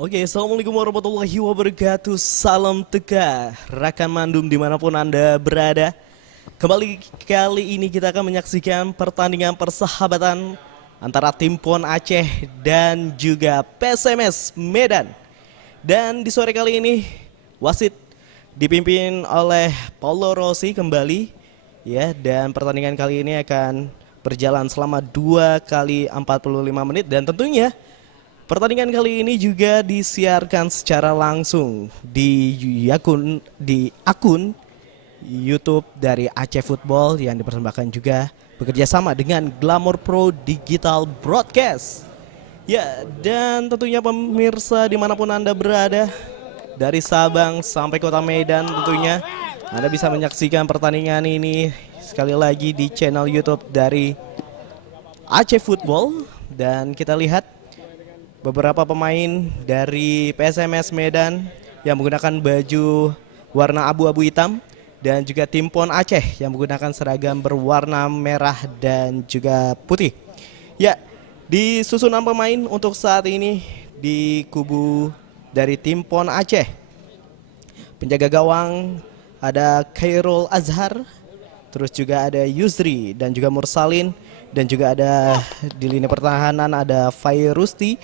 Oke, assalamualaikum warahmatullahi wabarakatuh. Salam Teka, rekan Mandum dimanapun Anda berada. Kembali kali ini kita akan menyaksikan pertandingan persahabatan antara tim PON Aceh dan juga PSMS Medan. Dan di sore kali ini wasit dipimpin oleh Paulo Rossi kembali ya, dan pertandingan kali ini akan berjalan selama 2 kali 45 menit dan tentunya pertandingan kali ini juga disiarkan secara langsung di akun YouTube dari Aceh Football yang dipersembahkan juga bekerja sama dengan Glamour Pro Digital Broadcast. Ya, dan tentunya pemirsa dimanapun Anda berada, dari Sabang sampai Kota Medan tentunya Anda bisa menyaksikan pertandingan ini sekali lagi di channel YouTube dari Aceh Football. Dan kita lihat beberapa pemain dari PSMS Medan yang menggunakan baju warna abu-abu hitam dan juga tim PON Aceh yang menggunakan seragam berwarna merah dan juga putih. Ya, di susunan pemain untuk saat ini di kubu dari tim PON Aceh, penjaga gawang ada Khairul Azhar, terus juga ada Yusri dan juga Mursalin, dan juga ada di lini pertahanan ada Fairusti,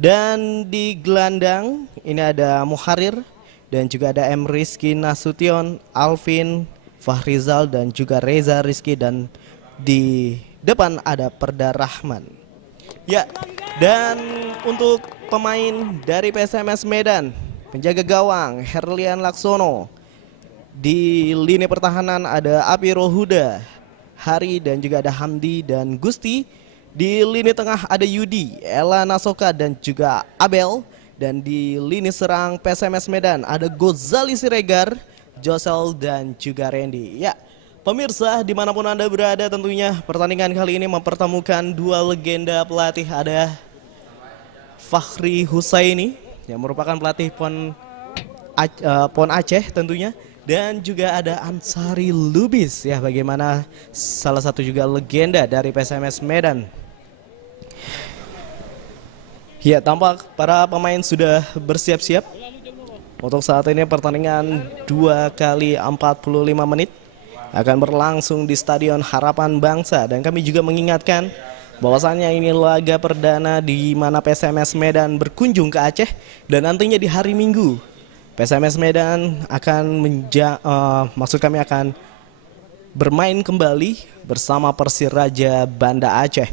dan di gelandang ini ada Muharir, dan juga ada M. Rizky Nasution, Alvin, Fahrizal, dan juga Reza Rizky, dan di depan ada Perda Rahman. Ya, dan untuk pemain dari PSMS Medan, penjaga gawang Herlian Laksono, di lini pertahanan ada Apirul Huda, Hari, dan juga ada Hamdi dan Gusti. Di lini tengah ada Yudi, Ella Nasoka, dan juga Abel. Dan di lini serang PSMS Medan ada Gozali Siregar, Josel, dan juga Randy. Ya, pemirsa dimanapun Anda berada, tentunya pertandingan kali ini mempertemukan dua legenda pelatih. Ada Fakhri Husaini yang merupakan pelatih PON Aceh tentunya, dan juga ada Ansari Lubis ya, bagaimana salah satu juga legenda dari PSMS Medan. Ya, tampak para pemain sudah bersiap-siap untuk saat ini. Pertandingan 2 kali 45 menit akan berlangsung di Stadion Harapan Bangsa, dan kami juga mengingatkan bahwasannya ini laga perdana di mana PSMS Medan berkunjung ke Aceh, dan nantinya di hari Minggu PSMS Medan akan akan bermain kembali bersama Persiraja Banda Aceh.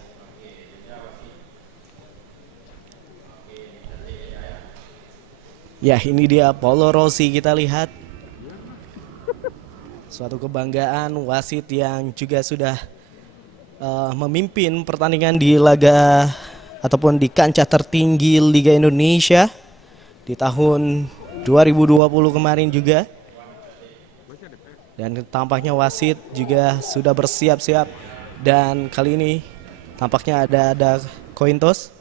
Ya, ini dia Paulo Rossi, kita lihat suatu kebanggaan wasit yang juga sudah memimpin pertandingan di laga ataupun di kancah tertinggi Liga Indonesia di tahun 2020 kemarin juga. Dan tampaknya wasit juga sudah bersiap-siap, dan kali ini tampaknya ada coin toss.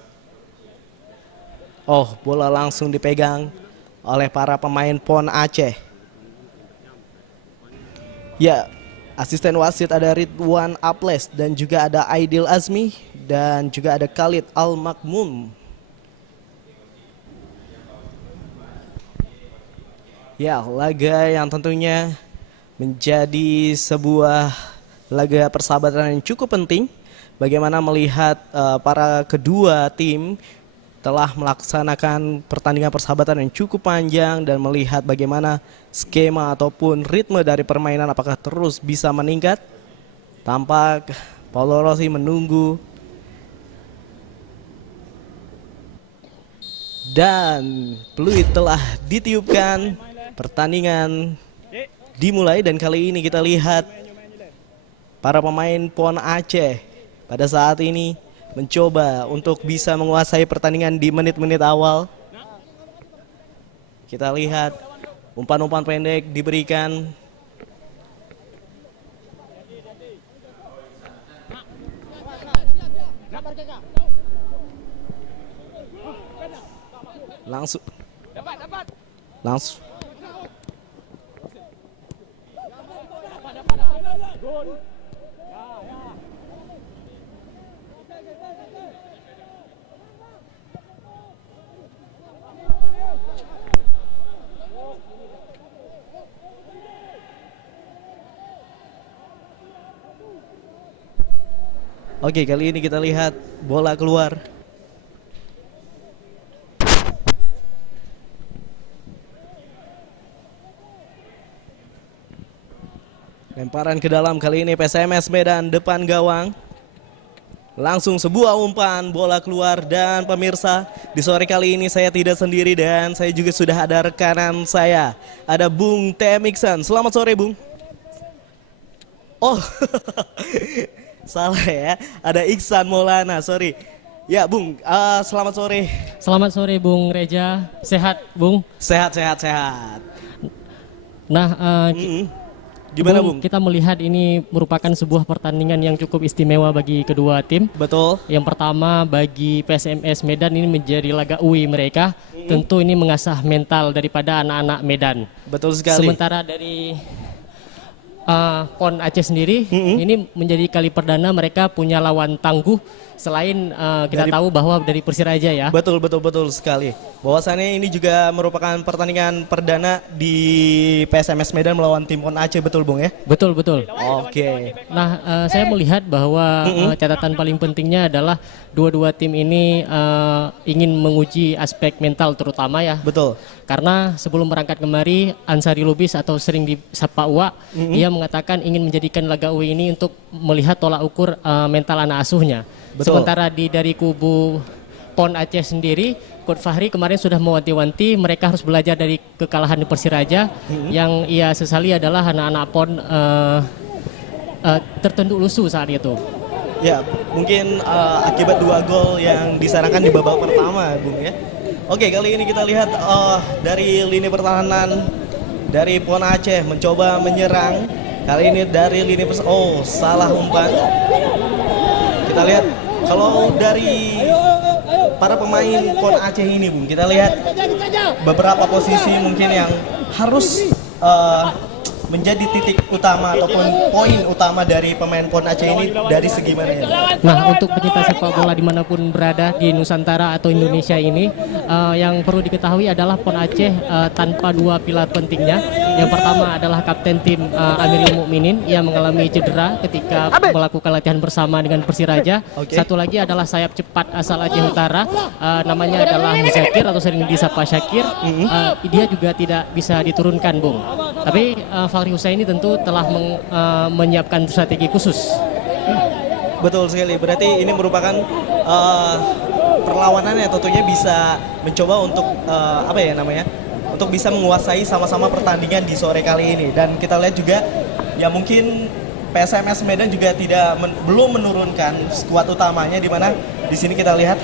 Oh, bola langsung dipegang oleh para pemain PON Aceh. Ya, asisten wasit ada Ridwan Aples, dan juga ada Aidil Azmi, dan juga ada Khalid Al-Makmum. Ya, laga yang tentunya menjadi sebuah laga persahabatan yang cukup penting. Bagaimana melihat para kedua tim telah melaksanakan pertandingan persahabatan yang cukup panjang, dan melihat bagaimana skema ataupun ritme dari permainan apakah terus bisa meningkat. Tampak Paulo Rossi menunggu, dan peluit telah ditiupkan. Pertandingan dimulai, dan kali ini kita lihat para pemain PON Aceh pada saat ini mencoba untuk bisa menguasai pertandingan di menit-menit awal. Kita lihat umpan-umpan pendek diberikan. Langsung Oke, kali ini kita lihat bola keluar. Lemparan ke dalam kali ini PSMS Medan depan gawang. Langsung sebuah umpan, bola keluar, dan pemirsa, di sore kali ini saya tidak sendiri dan saya juga sudah ada rekanan saya. Ada Bung TM Iksan. Selamat sore, Bung. Oh, salah ya. Ada Iksan Maulana, sorry. Ya, Bung, selamat sore. Selamat sore, Bung Reja. Sehat, Bung? Sehat, sehat, sehat. Nah, Gimana, Bung? Kita melihat ini merupakan sebuah pertandingan yang cukup istimewa bagi kedua tim. Betul. Yang pertama bagi PSMS Medan ini menjadi laga UI mereka. Tentu ini mengasah mental daripada anak-anak Medan. Betul sekali. Sementara dari PON Aceh sendiri, ini menjadi kali perdana mereka punya lawan tangguh. Selain kita tahu bahwa dari Persiraja ya. Betul sekali. Bahwasannya ini juga merupakan pertandingan perdana di PSMS Medan melawan tim PON Aceh, betul, Bung ya? Betul. Oke. Nah, saya melihat bahwa catatan paling pentingnya adalah dua-dua tim ini ingin menguji aspek mental terutama ya. Betul. Karena sebelum berangkat kemari, Ansari Lubis atau sering disapa Uwa, ia mengatakan ingin menjadikan laga UI ini untuk melihat tolak ukur mental anak asuhnya. Betul. Sementara dari kubu PON Aceh sendiri, Coach Fahri kemarin sudah mewanti-wanti mereka harus belajar dari kekalahan di Persiraja. Yang ia sesali adalah anak-anak PON tertunduk lusuh saat itu. Ya, mungkin akibat 2 gol yang disarankan di babak pertama, Bung ya. Oke, kali ini kita lihat dari lini pertahanan dari PON Aceh mencoba menyerang. Kali ini dari lini salah umpan. Kita lihat kalau dari para pemain PON Aceh ini, Bung, kita lihat beberapa posisi mungkin yang harus menjadi titik utama ataupun poin utama dari pemain PON Aceh ini dari segi mana ya? Nah, untuk pecinta sepak bola dimanapun berada di Nusantara atau Indonesia ini, yang perlu diketahui adalah PON Aceh tanpa 2 pilar pentingnya. Yang pertama adalah kapten tim Amirul Mukminin yang mengalami cedera ketika melakukan latihan bersama dengan Persiraja. Satu lagi adalah sayap cepat asal Aceh Utara, namanya adalah Muzakir atau sering disapa Syakir. Dia juga tidak bisa diturunkan, Bung. Tapi Fahri Husaini tentu telah menyiapkan strategi khusus. Betul sekali, berarti ini merupakan perlawanan yang tentunya bisa mencoba untuk untuk bisa menguasai sama-sama pertandingan di sore kali ini. Dan kita lihat juga ya mungkin PSMS Medan juga belum menurunkan skuad utamanya, di mana di sini kita lihat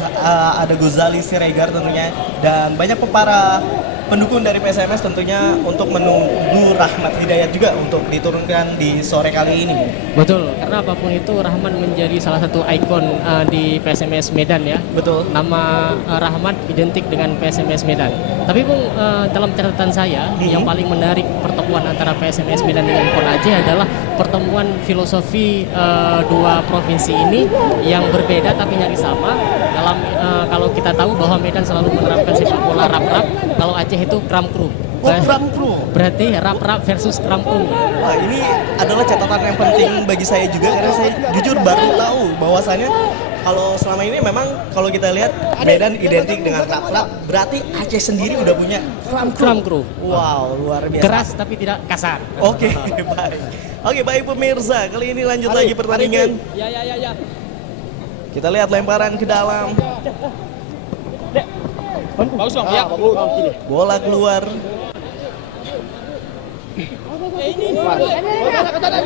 ada Gozali Siregar tentunya dan banyak para pendukung dari PSMS tentunya untuk menunggu Rahmat Hidayat juga untuk diturunkan di sore kali ini. Betul, karena apapun itu Rahmat menjadi salah satu ikon di PSMS Medan ya. Betul. Nama Rahmat identik dengan PSMS Medan. Tapi Bung, dalam catatan saya yang paling menarik pertemuan antara PSMS Medan dengan PON Aceh adalah pertemuan filosofi dua provinsi ini yang berbeda tapi nyaris sama. Dalam kalau kita tahu bahwa Medan selalu menerapkan sepak bola rap-rap, kalau Aceh itu kram kru. Kram kru. Berarti rap-rap versus kram kru. Wah, ini adalah catatan yang penting bagi saya juga karena saya jujur baru tahu bahwasannya kalau selama ini memang kalau kita lihat Medan identik dengan rap-rap, berarti Aceh sendiri udah punya kram kru. Wow, luar biasa. Keras tapi tidak kasar. Oke, baik. Oke, baik pemirsa, kali ini lanjut lagi pertandingan. Ya. Kita lihat lemparan ke dalam. Bagus Bang, ya. Bola keluar.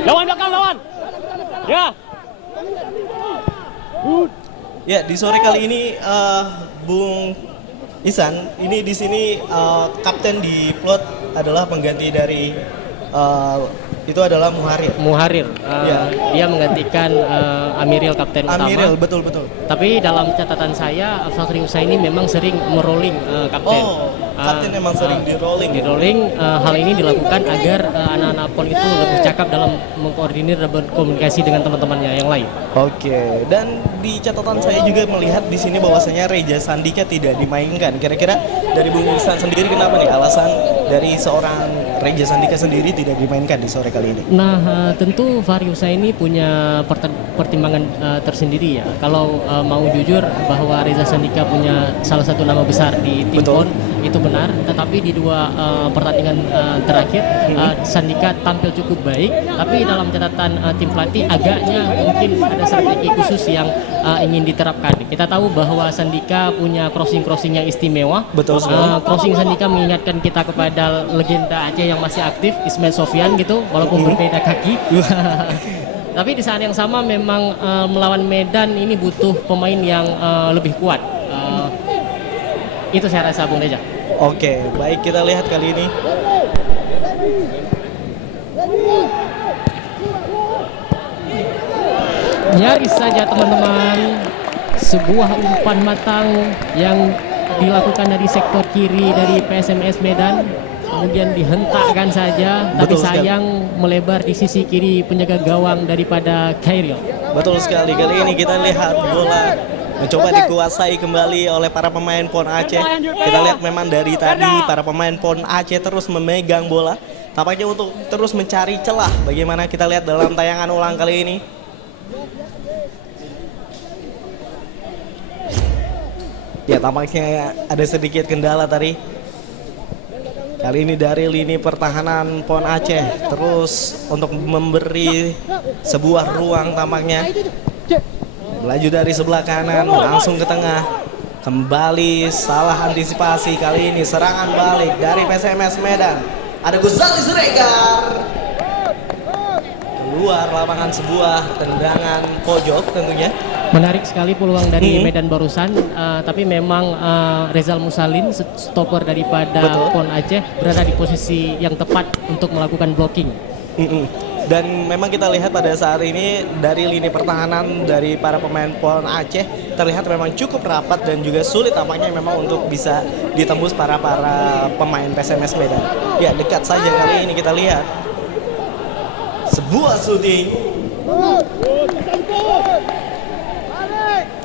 Lawan belakang lawan. Ya. Ya, di sore kali ini Bung Ihsan, ini di sini kapten di plot adalah pengganti dari itu adalah Muharir. Ya. Dia menggantikan Amiril kapten utama. Amiril, betul. Tapi dalam catatan saya Fahri Husaini memang sering merolling kapten. Oh, kapten memang sering di rolling. Hal ini dilakukan agar anak-anak PON itu lebih cakap dalam mengkoordinir dan berkomunikasi dengan teman-temannya yang lain. Oke, dan di catatan saya juga melihat di sini bahwasanya Reja Sandika tidak dimainkan. Kira-kira dari Bung Ihsan sendiri kenapa nih alasan dari seorang Reja Sandika sendiri tidak dimainkan di sore kali ini? Nah, tentu Variusa ini punya pertimbangan tersendiri ya. Kalau mau jujur bahwa Reza Sandika punya salah satu nama besar di tim Betul. PON, itu benar. Tetapi di dua pertandingan terakhir, Sandika tampil cukup baik. Tapi dalam catatan tim pelatih agaknya mungkin ada strategi khusus yang ingin diterapkan. Kita tahu bahwa Sandika punya crossing yang istimewa. Betul sekali. Crossing Sandika mengingatkan kita kepada legenda Aceh yang masih aktif, Ismail Sofyan gitu, walaupun berbeda kaki. Tapi di saat yang sama memang melawan Medan ini butuh pemain yang lebih kuat. Itu saya rasa, Bung Reja. Oke, baik, kita lihat kali ini. Nyaris saja teman-teman, sebuah umpan matang yang dilakukan dari sektor kiri dari PSMS Medan, kemudian dihentakkan saja, tapi Betul sekali. sayang melebar di sisi kiri penjaga gawang daripada Khairil. Betul sekali, kali ini kita lihat bola mencoba dikuasai kembali oleh para pemain PON Aceh. Kita lihat memang dari tadi para pemain PON Aceh terus memegang bola, tampaknya untuk terus mencari celah. Bagaimana kita lihat dalam tayangan ulang kali ini. Ya, tampaknya ada sedikit kendala tadi. Kali ini dari lini pertahanan PON Aceh terus untuk memberi sebuah ruang tampaknya. Melaju dari sebelah kanan langsung ke tengah. Kembali salah antisipasi, kali ini serangan balik dari PSMS Medan. Ada Guzali Siregar. Keluar lapangan sebuah tendangan pojok tentunya. Menarik sekali peluang dari Medan barusan, tapi memang Rezal Musalin, stopper daripada Betul. PON Aceh, berada di posisi yang tepat untuk melakukan blocking. Dan memang kita lihat pada saat ini dari lini pertahanan dari para pemain PON Aceh terlihat memang cukup rapat dan juga sulit tampaknya memang untuk bisa ditembus para pemain PSMS Medan. Ya, dekat saja kali ini kita lihat sebuah shooting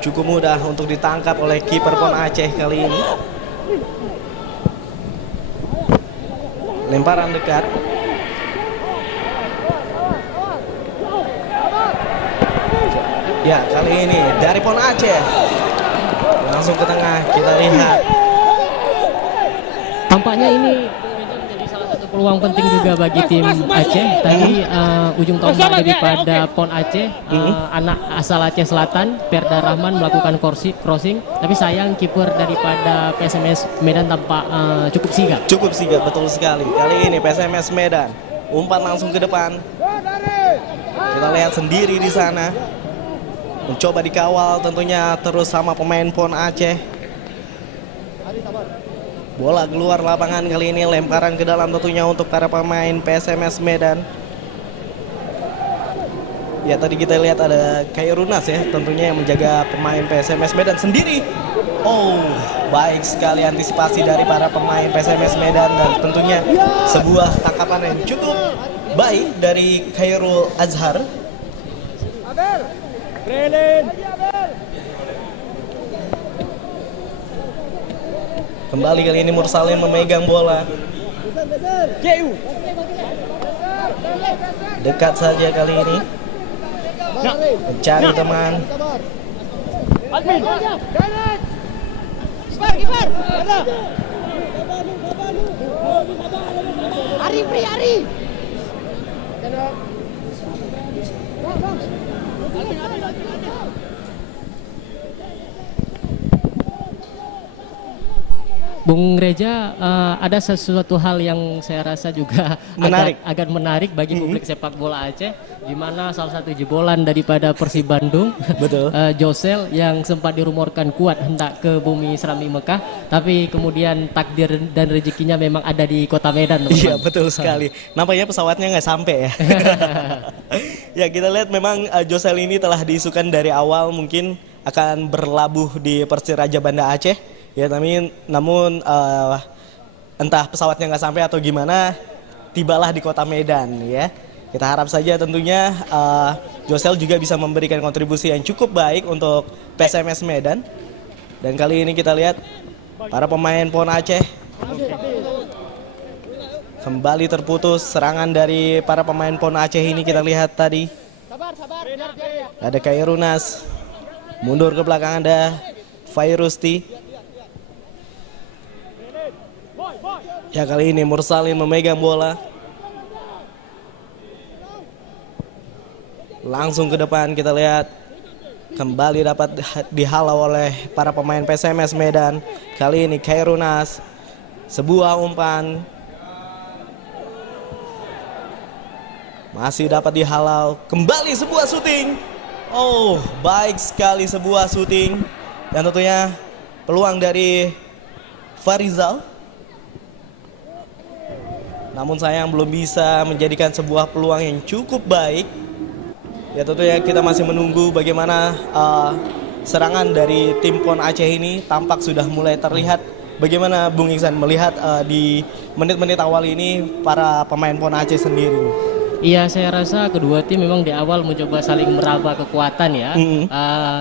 cukup mudah untuk ditangkap oleh kiper PON Aceh kali ini. Lemparan dekat. Ya, kali ini dari PON Aceh langsung ke tengah, kita lihat. Tampaknya ini menjadi salah satu peluang penting juga bagi tim Aceh. Tadi ujung tombak daripada PON Aceh, anak asal Aceh Selatan, Perda Rahman melakukan crossing, tapi sayang kiper daripada PSMS Medan tampak cukup sigap. Cukup sigap, betul sekali. Kali ini PSMS Medan umpan langsung ke depan. Kita lihat sendiri di sana. Mencoba dikawal tentunya terus sama pemain PON Aceh. Bola keluar lapangan kali ini, lemparan ke dalam tentunya untuk para pemain PSMS Medan. Ya, tadi kita lihat ada Khairunas ya, tentunya yang menjaga pemain PSMS Medan sendiri. Oh, baik sekali antisipasi dari para pemain PSMS Medan dan tentunya sebuah tangkapan yang cukup baik dari Khairul Azhar. Kembali kali ini Mursalin memegang bola. Dekat saja kali ini. Mencari teman. Ari. Bung Reja, ada sesuatu hal yang saya rasa juga Menarik. agak menarik bagi publik sepak bola Aceh, di mana salah satu jebolan daripada Persib Bandung, Betul. Josel yang sempat dirumorkan kuat hendak ke bumi Serami Mekah, tapi kemudian takdir dan rezekinya memang ada di kota Medan, teman-teman. Iya, betul sekali. Nampaknya pesawatnya nggak sampai ya. Ya, kita lihat memang Josel ini telah diisukan dari awal mungkin akan berlabuh di Persiraja Banda Aceh. Ya, namun entah pesawatnya nggak sampai atau gimana, tibalah di kota Medan ya. Kita harap saja tentunya Josel juga bisa memberikan kontribusi yang cukup baik untuk PSMS Medan. Dan kali ini kita lihat para pemain PON Aceh Kembali terputus serangan dari para pemain PON Aceh ini, kita lihat tadi. Ada Kairunas. Mundur ke belakang ada Fairusti. Ya, kali ini Mursalin memegang bola. Langsung ke depan, kita lihat. Kembali dapat dihalau oleh para pemain PSMS Medan. Kali ini Kairunas. Sebuah umpan. Masih dapat dihalau. Kembali sebuah syuting. Oh, baik sekali sebuah syuting. Dan tentunya peluang dari Farizal. Namun sayang belum bisa menjadikan sebuah peluang yang cukup baik. Ya, tentunya kita masih menunggu bagaimana serangan dari tim PON Aceh ini. Tampak sudah mulai terlihat. Bagaimana Bung Iksan melihat di menit-menit awal ini para pemain PON Aceh sendiri? Iya, saya rasa kedua tim memang di awal mencoba saling meraba kekuatan ya.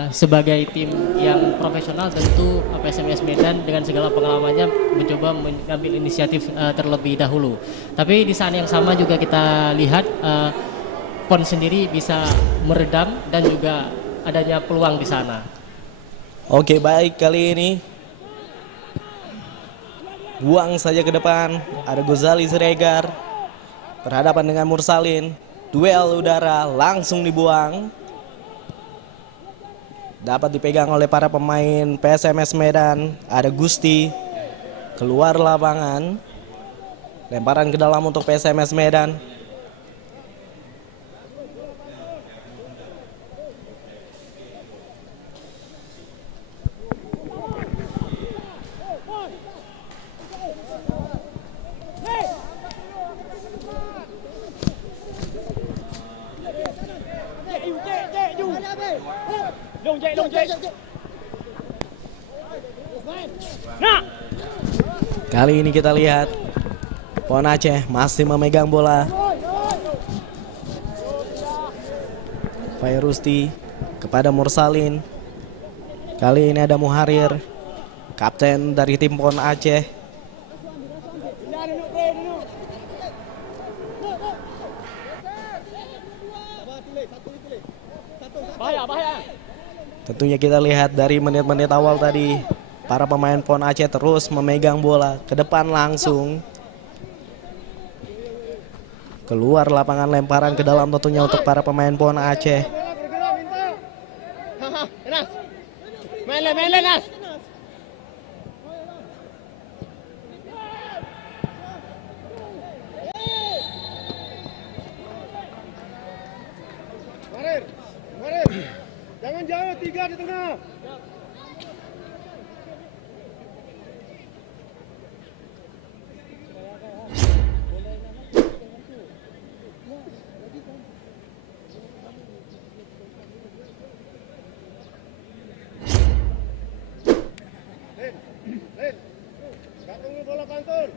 Sebagai tim yang profesional tentu PSMS Medan dengan segala pengalamannya mencoba mengambil inisiatif terlebih dahulu. Tapi di saat yang sama juga kita lihat PON sendiri bisa meredam dan juga adanya peluang di sana. Oke, baik, kali ini buang saja ke depan. Ada Gozali Siregar berhadapan dengan Mursalin. Duel udara langsung dibuang. Dapat dipegang oleh para pemain PSMS Medan. Ada Gusti. Keluar lapangan. Lemparan ke dalam untuk PSMS Medan. Kali ini kita lihat PON Aceh masih memegang bola. Fairusti kepada Mursalin. Kali ini ada Muharir, kapten dari tim PON Aceh. Tentunya kita lihat dari menit-menit awal tadi, para pemain PON Aceh terus memegang bola ke depan langsung. Keluar lapangan, lemparan ke dalam tentunya untuk para pemain PON Aceh. Main Nas. Jangan jauh, 3 di tengah. Tunggu bola pantun.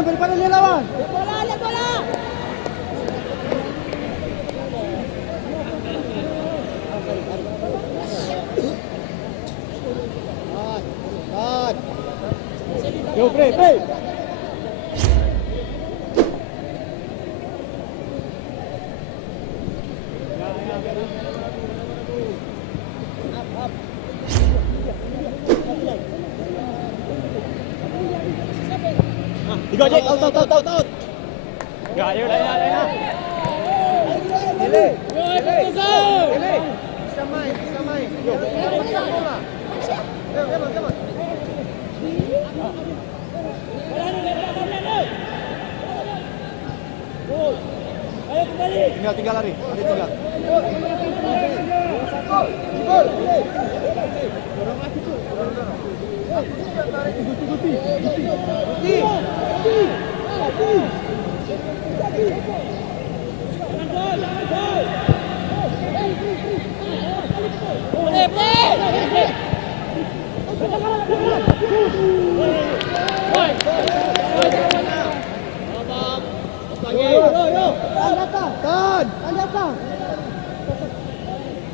Daripada dia lawan. Yo, play. Tiga je, taut. Ya, ayo dah. Dele. Bisa main. Yo, bola. Come on. Ayo kembali. Tinggal lari. Tinggal. Gol. Dorong lagi tuh.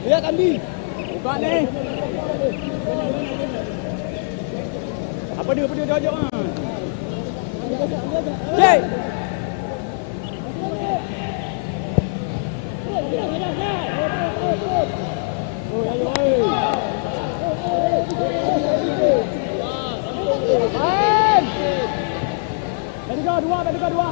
Lihat Andi. Buka nih. Apa dia ajak ah. Cek. Dari dua.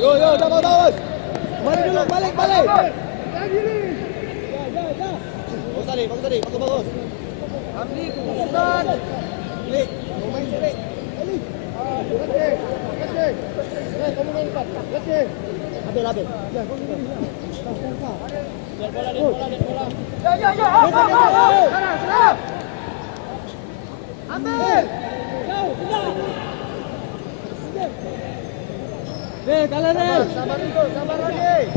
Yo, udah bagus. Kembali dulu, balik. Bagus tadi, bagus. Ambil keputusan. Klik, main klik. Kamu main depan. Let's Ambil. Serang. Ambil. Sabar lagi.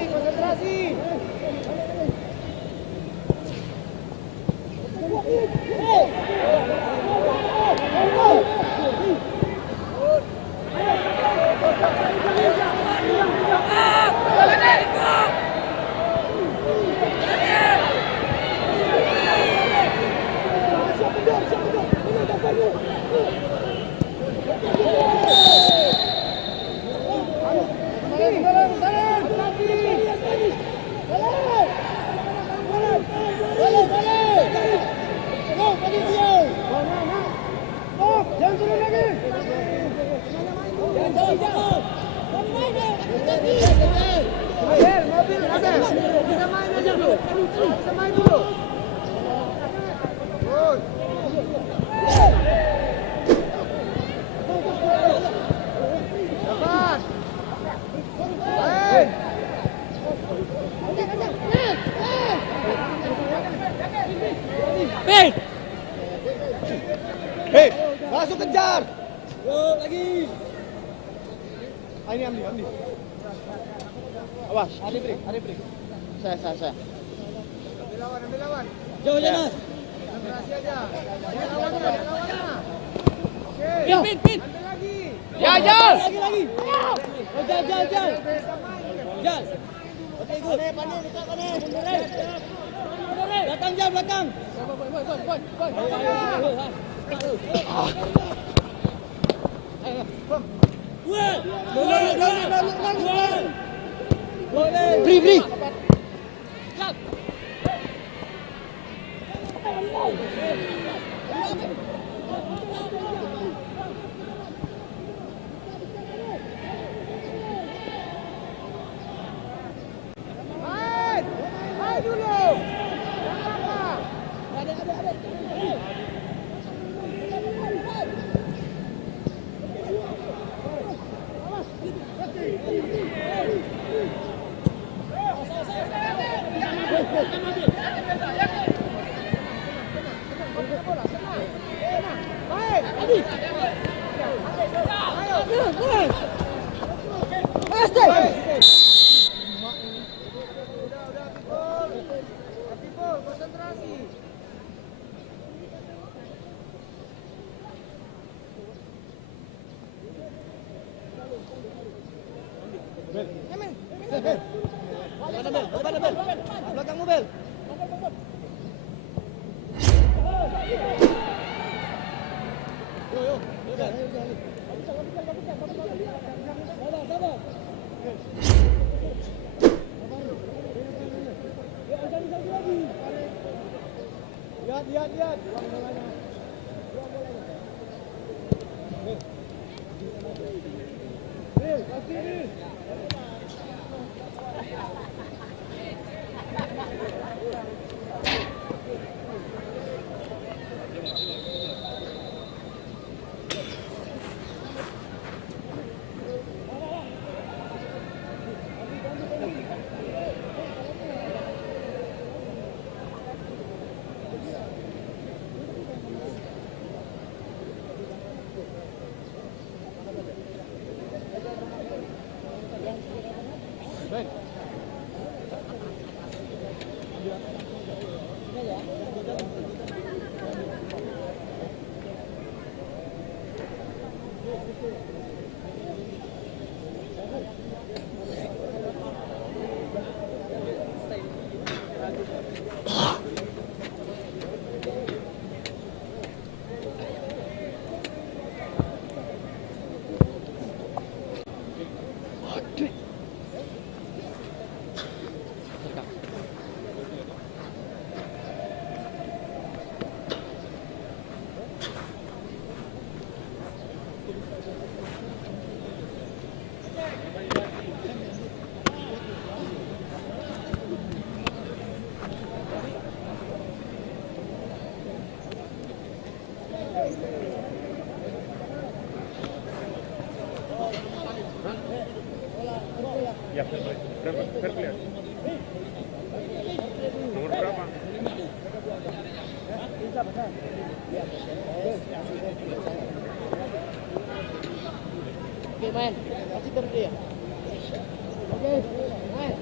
Konsentrasi. Hei, langsung kejar. Yuk lagi. Ini ambil. Awas, Ari beri. Saya. Ambil lawan. Jauh Mas. Konsentrasi aja. Ambil lawannya. Oke. Pin. Ambil lagi. Ya, Jal. Lagi. Oh, Jal. Jal. Oke, good. Pane. Belakang Jal, belakang. Boy. Beri. Main dulu. Ada. Konsentrasi. Belakang mobil. Yo. Sabar. Lihat. Ya, lihat. Nomor berapa? Oke, main. Kasih terus dia. Oke, main.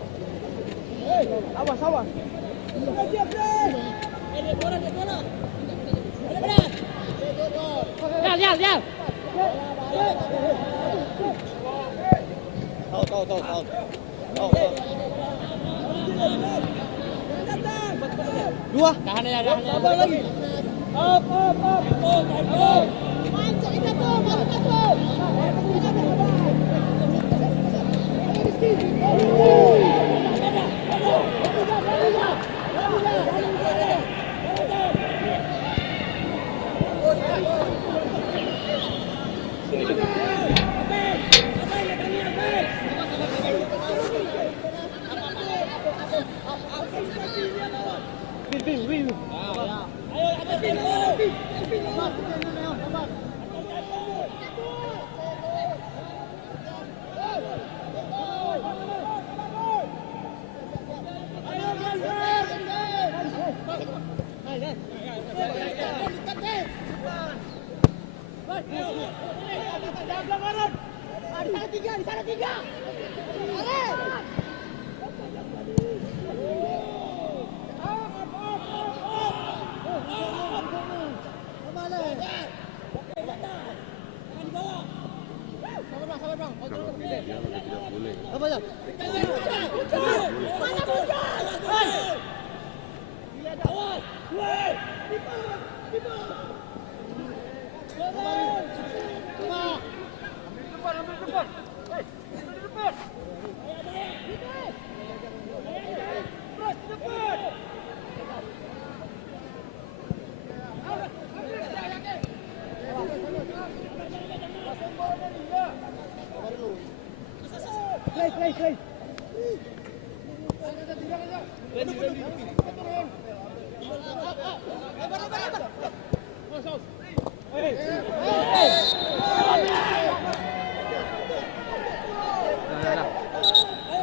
Awas. Siap, Bray. Ada bola. Jal. Tahu. Dua. Tahan lagi. Up. Mancing itu tuh. Di sana tiga. Ale.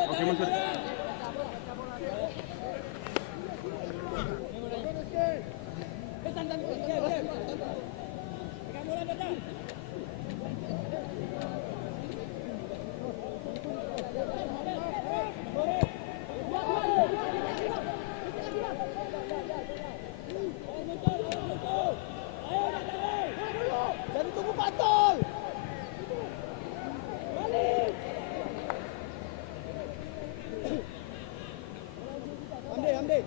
Oke, Mansur. Jadi tunggu patol. Ambil.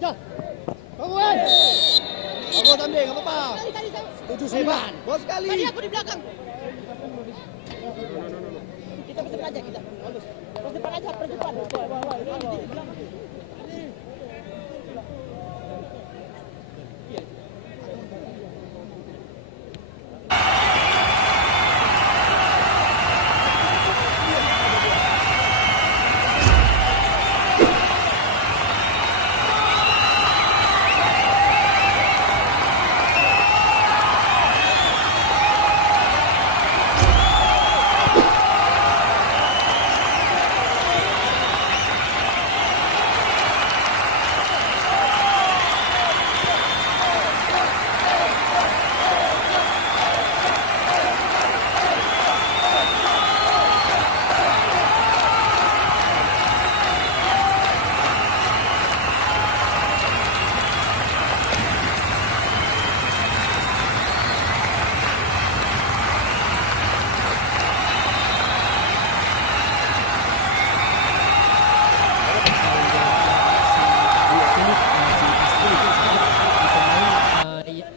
Ya. Bangun. Bagus ambil, enggak apa-apa. Tujuh sembilan. Bos sekali. Tadi aku di belakang. Kita berdepan aja kita. Berdepan aja, berdepan.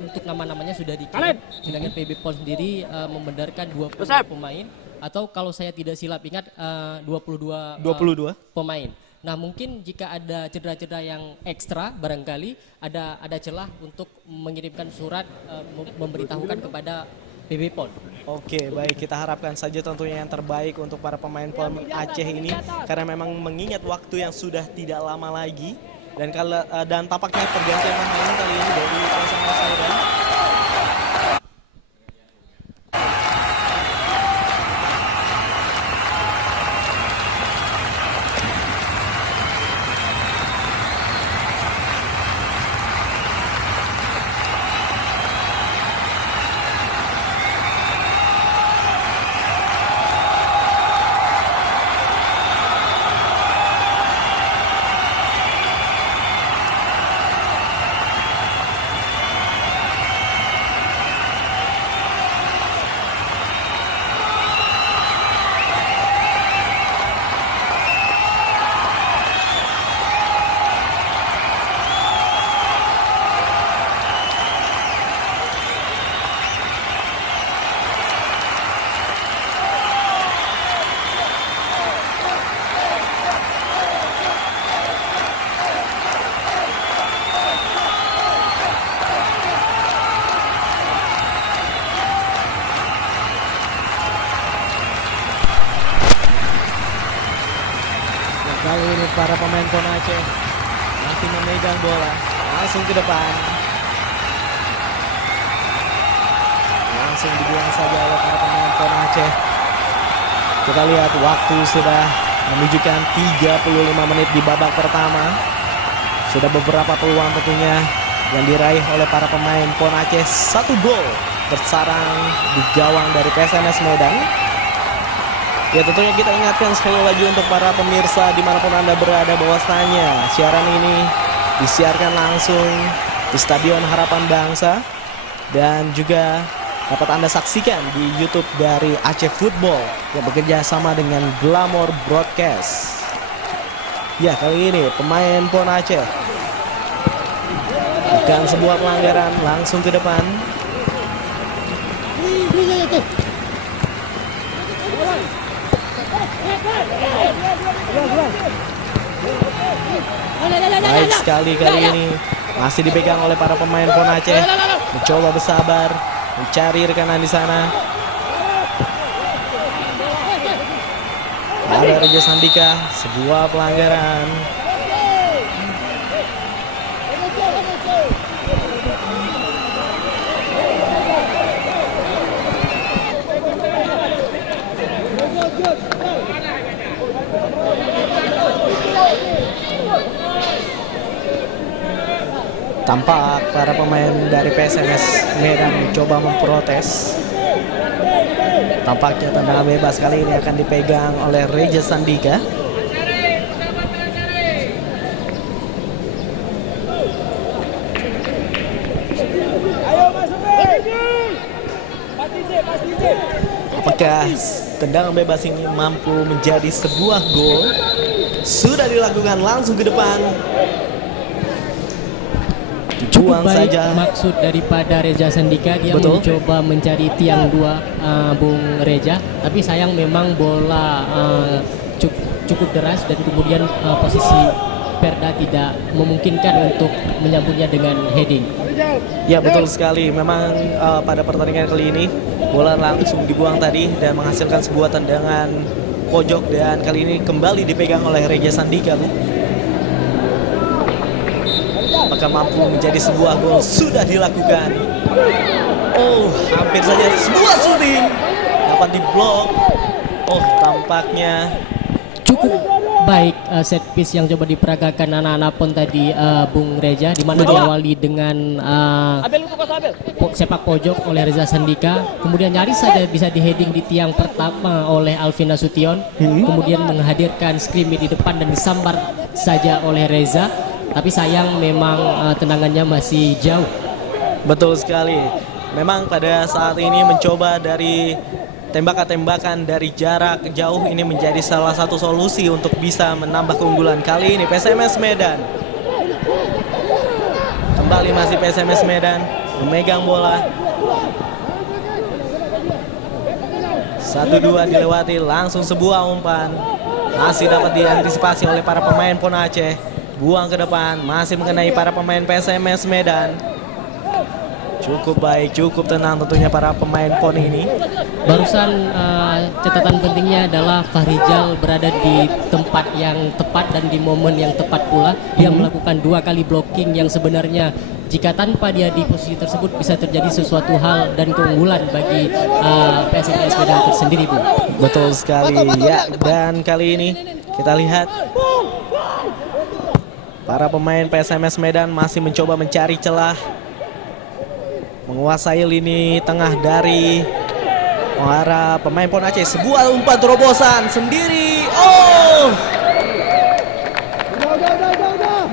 Untuk nama-namanya sudah dikirim, sedangkan PB PON sendiri membenarkan 20 pemain atau kalau saya tidak silap ingat 22 pemain. Nah mungkin jika ada cedera-cedera yang ekstra barangkali ada celah untuk mengirimkan surat memberitahukan kepada PB PON. Oke, baik, kita harapkan saja tentunya yang terbaik untuk para pemain PON Aceh ini karena memang mengingat waktu yang sudah tidak lama lagi dan tampaknya pergantian pemain kali ini dari PSMS Medan. Kali ini para pemain PON Aceh masih memegang bola langsung ke depan. Langsung dibuang saja oleh para pemain PON Aceh. Kita lihat waktu sudah menunjukkan 35 menit di babak pertama. Sudah beberapa peluang tentunya yang diraih oleh para pemain PON Aceh. Satu gol bersarang di gawang dari PSMS Medan. Ya tentunya kita ingatkan sekali lagi untuk para pemirsa dimanapun Anda berada bahwasanya siaran ini disiarkan langsung di Stadion Harapan Bangsa dan juga dapat Anda saksikan di YouTube dari Aceh Football yang bekerja sama dengan Glamour Broadcast. Ya kali ini pemain PON Aceh bukan sebuah pelanggaran, langsung ke depan. Baik sekali kali ini masih dipegang oleh para pemain PON Aceh, mencoba bersabar, mencari rekanan di sana. Ada Reja Sandika, sebuah pelanggaran. Tampak para pemain dari PSMS Medan mencoba memprotes. Tampaknya tendangan bebas kali ini akan dipegang oleh Reja Sandika. Apakah tendangan bebas ini mampu menjadi sebuah gol? Sudah dilakukan langsung ke depan. Cukup Buang baik saja. maksud daripada Reja Sandika, dia Betul. mencoba mencari tiang dua, Bung Reja, tapi sayang memang bola cukup deras dan kemudian posisi Perda tidak memungkinkan untuk menyambutnya dengan heading. Ya betul sekali, memang pada pertandingan kali ini bola langsung dibuang tadi dan menghasilkan sebuah tendangan pojok, dan kali ini kembali dipegang oleh Reja Sandika, Bu. Apakah mampu menjadi sebuah gol? Sudah dilakukan. Oh, hampir saja sebuah shooting dapat diblok. Oh, tampaknya Cukup baik set piece yang coba diperagakan anak-anak PON tadi, Bung Reja, di mana Betul. diawali dengan sepak pojok oleh Reza Sandika, kemudian nyaris saja bisa diheading di tiang pertama oleh Alvin Nasution, kemudian menghadirkan skrimi di depan dan disambar saja oleh Reza, tapi sayang memang tendangannya masih jauh. betul sekali. Memang pada saat ini mencoba dari tembakan-tembakan dari jarak jauh ini menjadi salah satu solusi untuk bisa menambah keunggulan. Kali ini PSMS Medan. Kembali masih PSMS Medan memegang bola. 1-2 dilewati, langsung sebuah umpan. Masih dapat diantisipasi oleh para pemain PON Aceh. Buang ke depan, masih mengenai para pemain PSMS Medan. Cukup baik, cukup tenang tentunya para pemain PON ini. Barusan catatan pentingnya adalah Fahrijal berada di tempat yang tepat dan di momen yang tepat pula. Dia melakukan 2 kali blocking yang sebenarnya jika tanpa dia di posisi tersebut bisa terjadi sesuatu hal dan keunggulan bagi PSMS Medan tersendiri, Bu. Betul sekali ya, dan kali ini kita lihat para pemain PSMS Medan masih mencoba mencari celah, menguasai lini tengah dari para pemain PON Aceh. Sebuah umpan terobosan sendiri. Oh, Udah.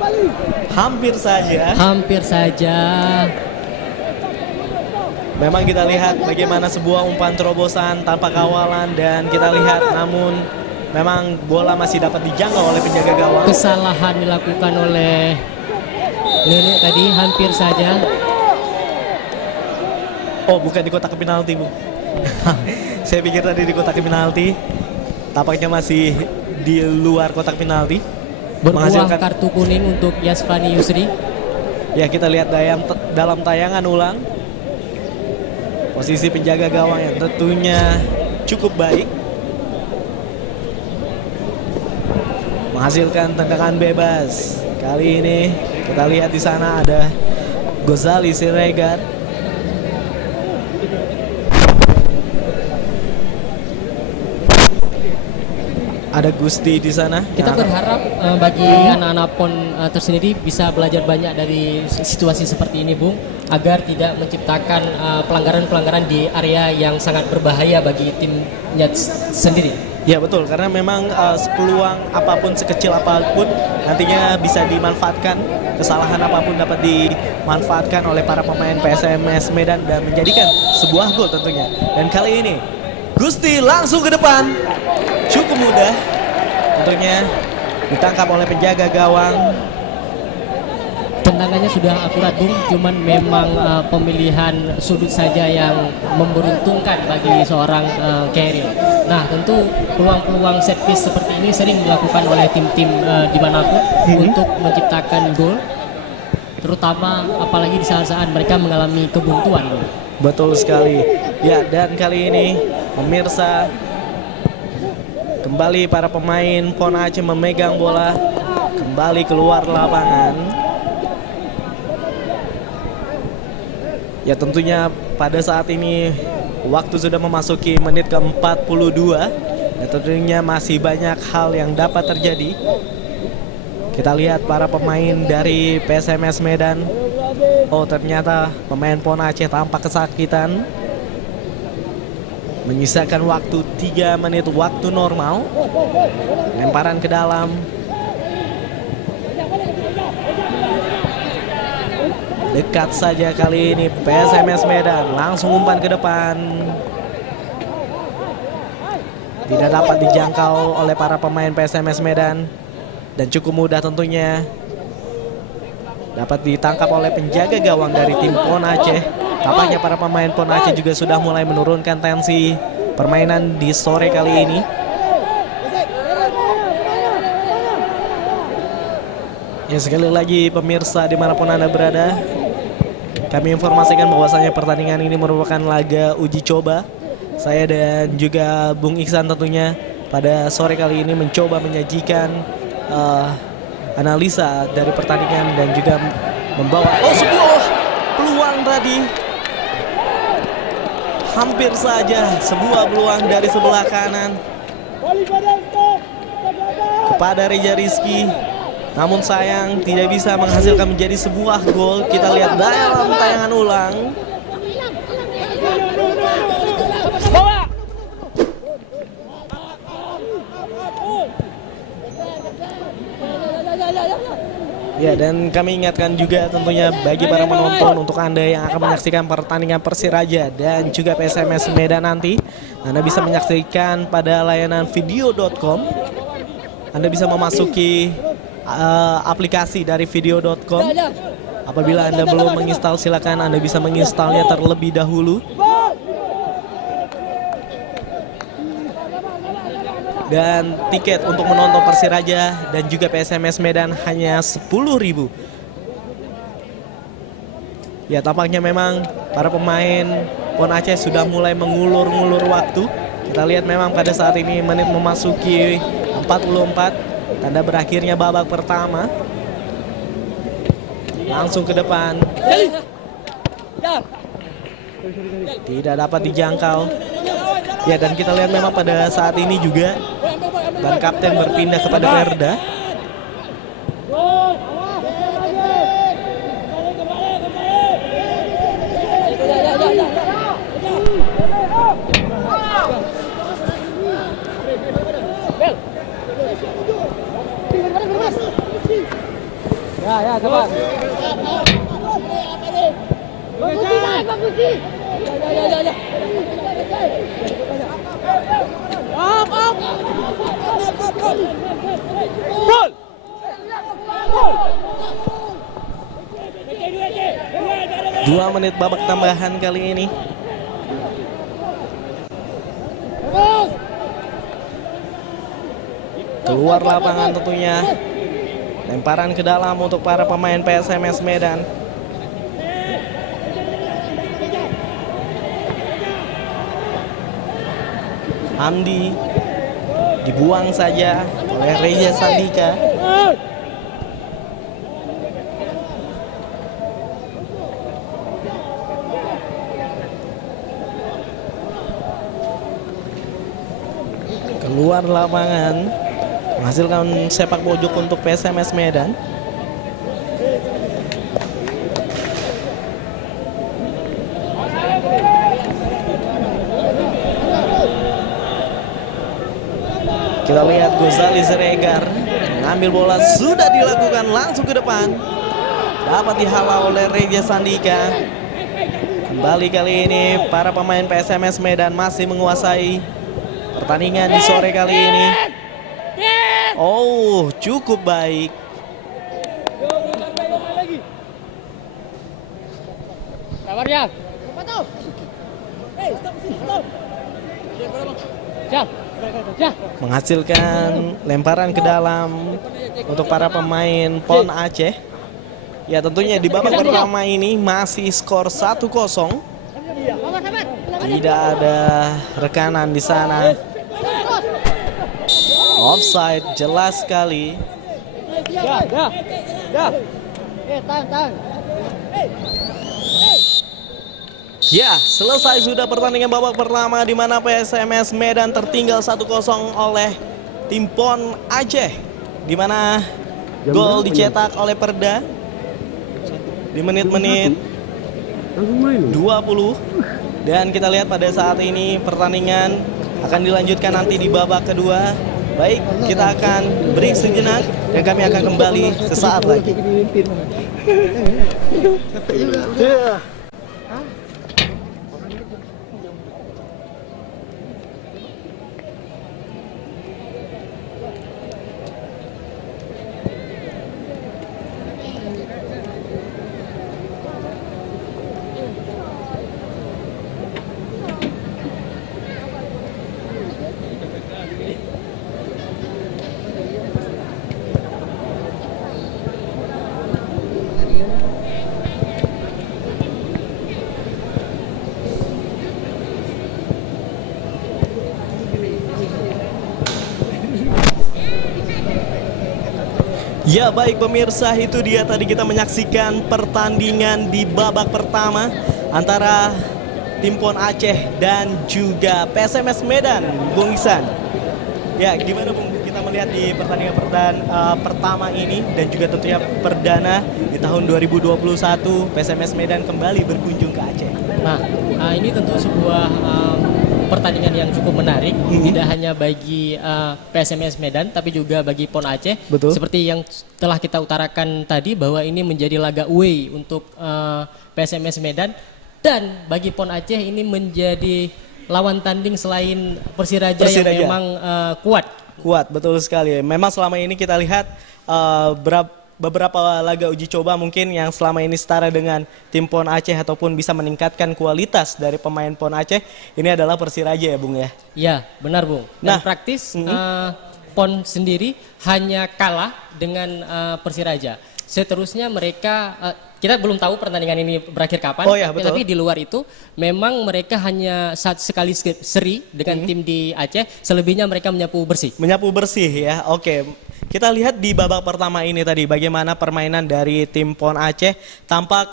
Balik. hampir saja. Hampir saja. Memang kita lihat bagaimana sebuah umpan terobosan tanpa kawalan, dan kita lihat namun memang bola masih dapat dijangkau oleh penjaga gawang. Kesalahan dilakukan oleh Nenek tadi, hampir saja. Oh, bukan di kotak penalti, Bu. Saya pikir tadi di kotak penalti. Tampaknya masih di luar kotak penalti. Berbuah kartu kuning untuk Yasfani Yusri. Ya, kita lihat dalam tayangan ulang. Posisi penjaga gawang yang tentunya cukup baik. Menghasilkan tendangan bebas. Kali ini kita lihat di sana ada Gozali Siregar. Ada Gusti di sana. Kita berharap bagi anak-anak PON tersendiri bisa belajar banyak dari situasi seperti ini, Bung, agar tidak menciptakan pelanggaran-pelanggaran di area yang sangat berbahaya bagi timnya sendiri. Ya betul, karena memang peluang apapun sekecil apapun nantinya bisa dimanfaatkan, kesalahan apapun dapat dimanfaatkan oleh para pemain PSMS Medan dan menjadikan sebuah gol tentunya. Dan kali ini Gusti langsung ke depan, cukup mudah, tentunya ditangkap oleh penjaga gawang. Tendangannya sudah akurat, Bung, cuman memang pemilihan sudut saja yang memberuntungkan bagi seorang carry. Nah, tentu peluang-peluang set piece seperti ini sering dilakukan oleh tim-tim dimanapun untuk menciptakan gol, terutama apalagi di saat-saat mereka mengalami kebuntuan, Bung. Betul sekali. Ya, dan kali ini pemirsa, kembali para pemain PON Aceh memegang bola kembali keluar lapangan. Ya, tentunya pada saat ini waktu sudah memasuki menit ke-42 dan tentunya masih banyak hal yang dapat terjadi. Kita lihat para pemain dari PSMS Medan. Oh, ternyata pemain PON Aceh tampak kesakitan. Menyisakan waktu 3 menit waktu normal. Lemparan ke dalam. Dekat saja kali ini PSMS Medan, langsung umpan ke depan. Tidak dapat dijangkau oleh para pemain PSMS Medan. Dan cukup mudah tentunya dapat ditangkap oleh penjaga gawang dari tim PON Aceh. Tampaknya para pemain PON Aceh juga sudah mulai menurunkan tensi permainan di sore kali ini. Ya, sekali lagi pemirsa dimanapun Anda berada, kami informasikan bahwasanya pertandingan ini merupakan laga uji coba. Saya dan juga Bung Iksan tentunya pada sore kali ini mencoba menyajikan analisa dari pertandingan dan juga membawa sebuah peluang tadi. Hampir saja sebuah peluang dari sebelah kanan kepada Reja Rizky. Namun sayang tidak bisa menghasilkan menjadi sebuah gol. Kita lihat dalam tayangan ulang. Ya, dan kami ingatkan juga tentunya bagi para penonton, untuk Anda yang akan menyaksikan pertandingan Persiraja dan juga PSMS Medan nanti, Anda bisa menyaksikan pada layanan video.com. Anda bisa memasuki aplikasi dari video.com. Apabila Anda belum menginstal, silakan Anda bisa menginstalnya terlebih dahulu. Dan tiket untuk menonton Persiraja dan juga PSMS Medan hanya 10.000. Ya, tampaknya memang para pemain PON Aceh sudah mulai mengulur-ngulur waktu. Kita lihat memang pada saat ini menit memasuki 44. Tanda berakhirnya babak pertama. Langsung ke depan. Tidak dapat dijangkau. Ya, dan kita lihat memang pada saat ini juga ban kapten berpindah kepada Perda. Ya, cepat. Bagusi naik, bagusi. Ya. Op. Gol. 2 menit babak tambahan kali ini. Keluar lapangan tentunya. Lemparan ke dalam untuk para pemain PSMS Medan. Hamdi dibuang saja oleh Reza Sandika. luar lapangan, menghasilkan sepak pojok untuk PSMS Medan. Kita lihat Gozali Siregar mengambil bola, sudah dilakukan langsung ke depan, dapat dihalau oleh Reja Sandika. Kembali kali ini para pemain PSMS Medan masih menguasai pertandingan di sore kali ini. Oh, cukup baik. Sabar ya. Menghasilkan lemparan ke dalam untuk para pemain PON Aceh. Ya, tentunya di babak pertama ini masih skor 1-0. Tidak ada rekanan di sana. Offside jelas sekali. Tahan. Ya, selesai sudah pertandingan babak pertama di mana PSMS Medan tertinggal 1-0 oleh tim PON Aceh, di mana gol dicetak oleh Perda di menit-menit 20. Dan kita lihat pada saat ini pertandingan akan dilanjutkan nanti di babak kedua. Baik, kita akan break sejenak dan kami akan kembali sesaat lagi. Ya baik pemirsa, itu dia tadi kita menyaksikan pertandingan di babak pertama antara tim PON Aceh dan juga PSMS Medan, Bung Iksan. Ya gimana Bung, kita melihat di pertandingan pertama ini dan juga tentunya perdana di tahun 2021 PSMS Medan kembali berkunjung ke Aceh. Nah, ini tentu sebuah pertandingan yang cukup menarik, tidak hanya bagi PSMS Medan tapi juga bagi PON Aceh. Betul. Seperti yang telah kita utarakan tadi bahwa ini menjadi laga away untuk PSMS Medan, dan bagi PON Aceh ini menjadi lawan tanding selain Persiraja. Yang memang Kuat, betul sekali. Memang selama ini kita lihat beberapa laga uji coba mungkin yang selama ini setara dengan tim PON Aceh ataupun bisa meningkatkan kualitas dari pemain PON Aceh, ini adalah Persiraja ya Bung ya? Ya, benar Bung. Dan praktis PON sendiri hanya kalah dengan Persiraja. Seterusnya mereka, kita belum tahu pertandingan ini berakhir kapan, tapi di luar itu memang mereka hanya sekali seri dengan tim di Aceh, selebihnya mereka menyapu bersih. Menyapu bersih ya, oke. Kita lihat di babak pertama ini tadi bagaimana permainan dari tim PON Aceh. Tampak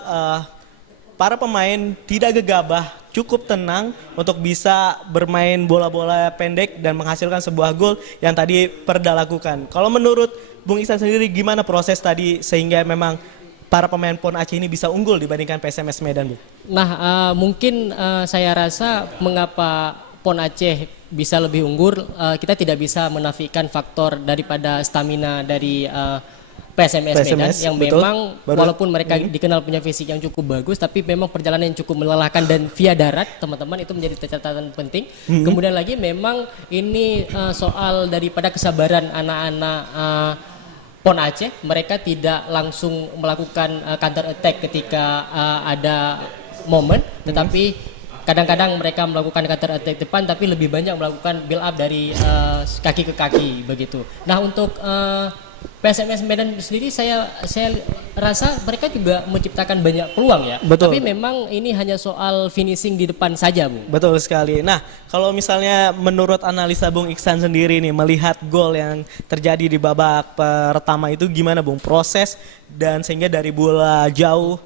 para pemain tidak gegabah, cukup tenang untuk bisa bermain bola-bola pendek dan menghasilkan sebuah gol yang tadi Perda lakukan. Kalau menurut Bung Iksan sendiri gimana proses tadi sehingga memang para pemain PON Aceh ini bisa unggul dibandingkan PSMS Medan, Bu? Nah, mungkin saya rasa mengapa PON Aceh bisa lebih unggul, kita tidak bisa menafikan faktor daripada stamina dari PSMS Medan yang memang walaupun mereka dikenal punya fisik yang cukup bagus, tapi memang perjalanan yang cukup melelahkan dan via darat, teman-teman, itu menjadi catatan penting. Kemudian lagi memang ini soal daripada kesabaran anak-anak PON Aceh, mereka tidak langsung melakukan counter attack ketika ada momen, tetapi kadang-kadang mereka melakukan counter attack depan, tapi lebih banyak melakukan build up dari kaki ke kaki begitu. Nah, untuk PSMS Medan sendiri saya rasa mereka juga menciptakan banyak peluang ya. Betul. Tapi memang ini hanya soal finishing di depan saja, Bung. Betul sekali. Nah, kalau misalnya menurut analisa Bung Iksan sendiri nih, melihat gol yang terjadi di babak pertama itu gimana Bung? Proses dan sehingga dari bola jauh,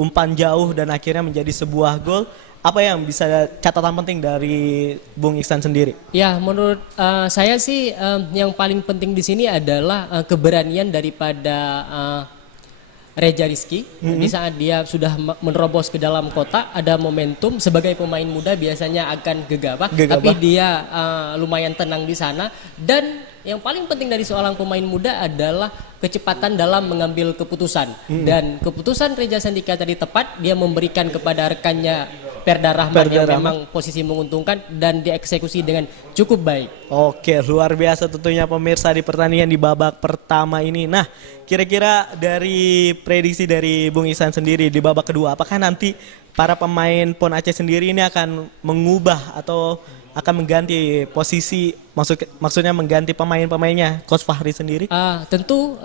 umpan jauh dan akhirnya menjadi sebuah gol. apa yang bisa catatan penting dari Bung Iksan sendiri? Ya, menurut saya sih yang paling penting di sini adalah keberanian daripada Reza Rizky. Di saat dia sudah menerobos ke dalam kotak, ada momentum sebagai pemain muda biasanya akan gegabah. Tapi dia lumayan tenang di sana. Dan yang paling penting dari seorang pemain muda adalah kecepatan dalam mengambil keputusan. Dan keputusan Reza Sandika tadi tepat, dia memberikan kepada rekannya Perda Rahman yang memang posisi menguntungkan dan dieksekusi dengan cukup baik. Oke, luar biasa tentunya pemirsa di pertandingan di babak pertama ini. Nah, kira-kira dari prediksi dari Bung Iksan sendiri di babak kedua, apakah nanti para pemain PON Aceh sendiri ini akan mengubah atau akan mengganti posisi, maksudnya mengganti pemain-pemainnya Coach Fahri sendiri? Tentu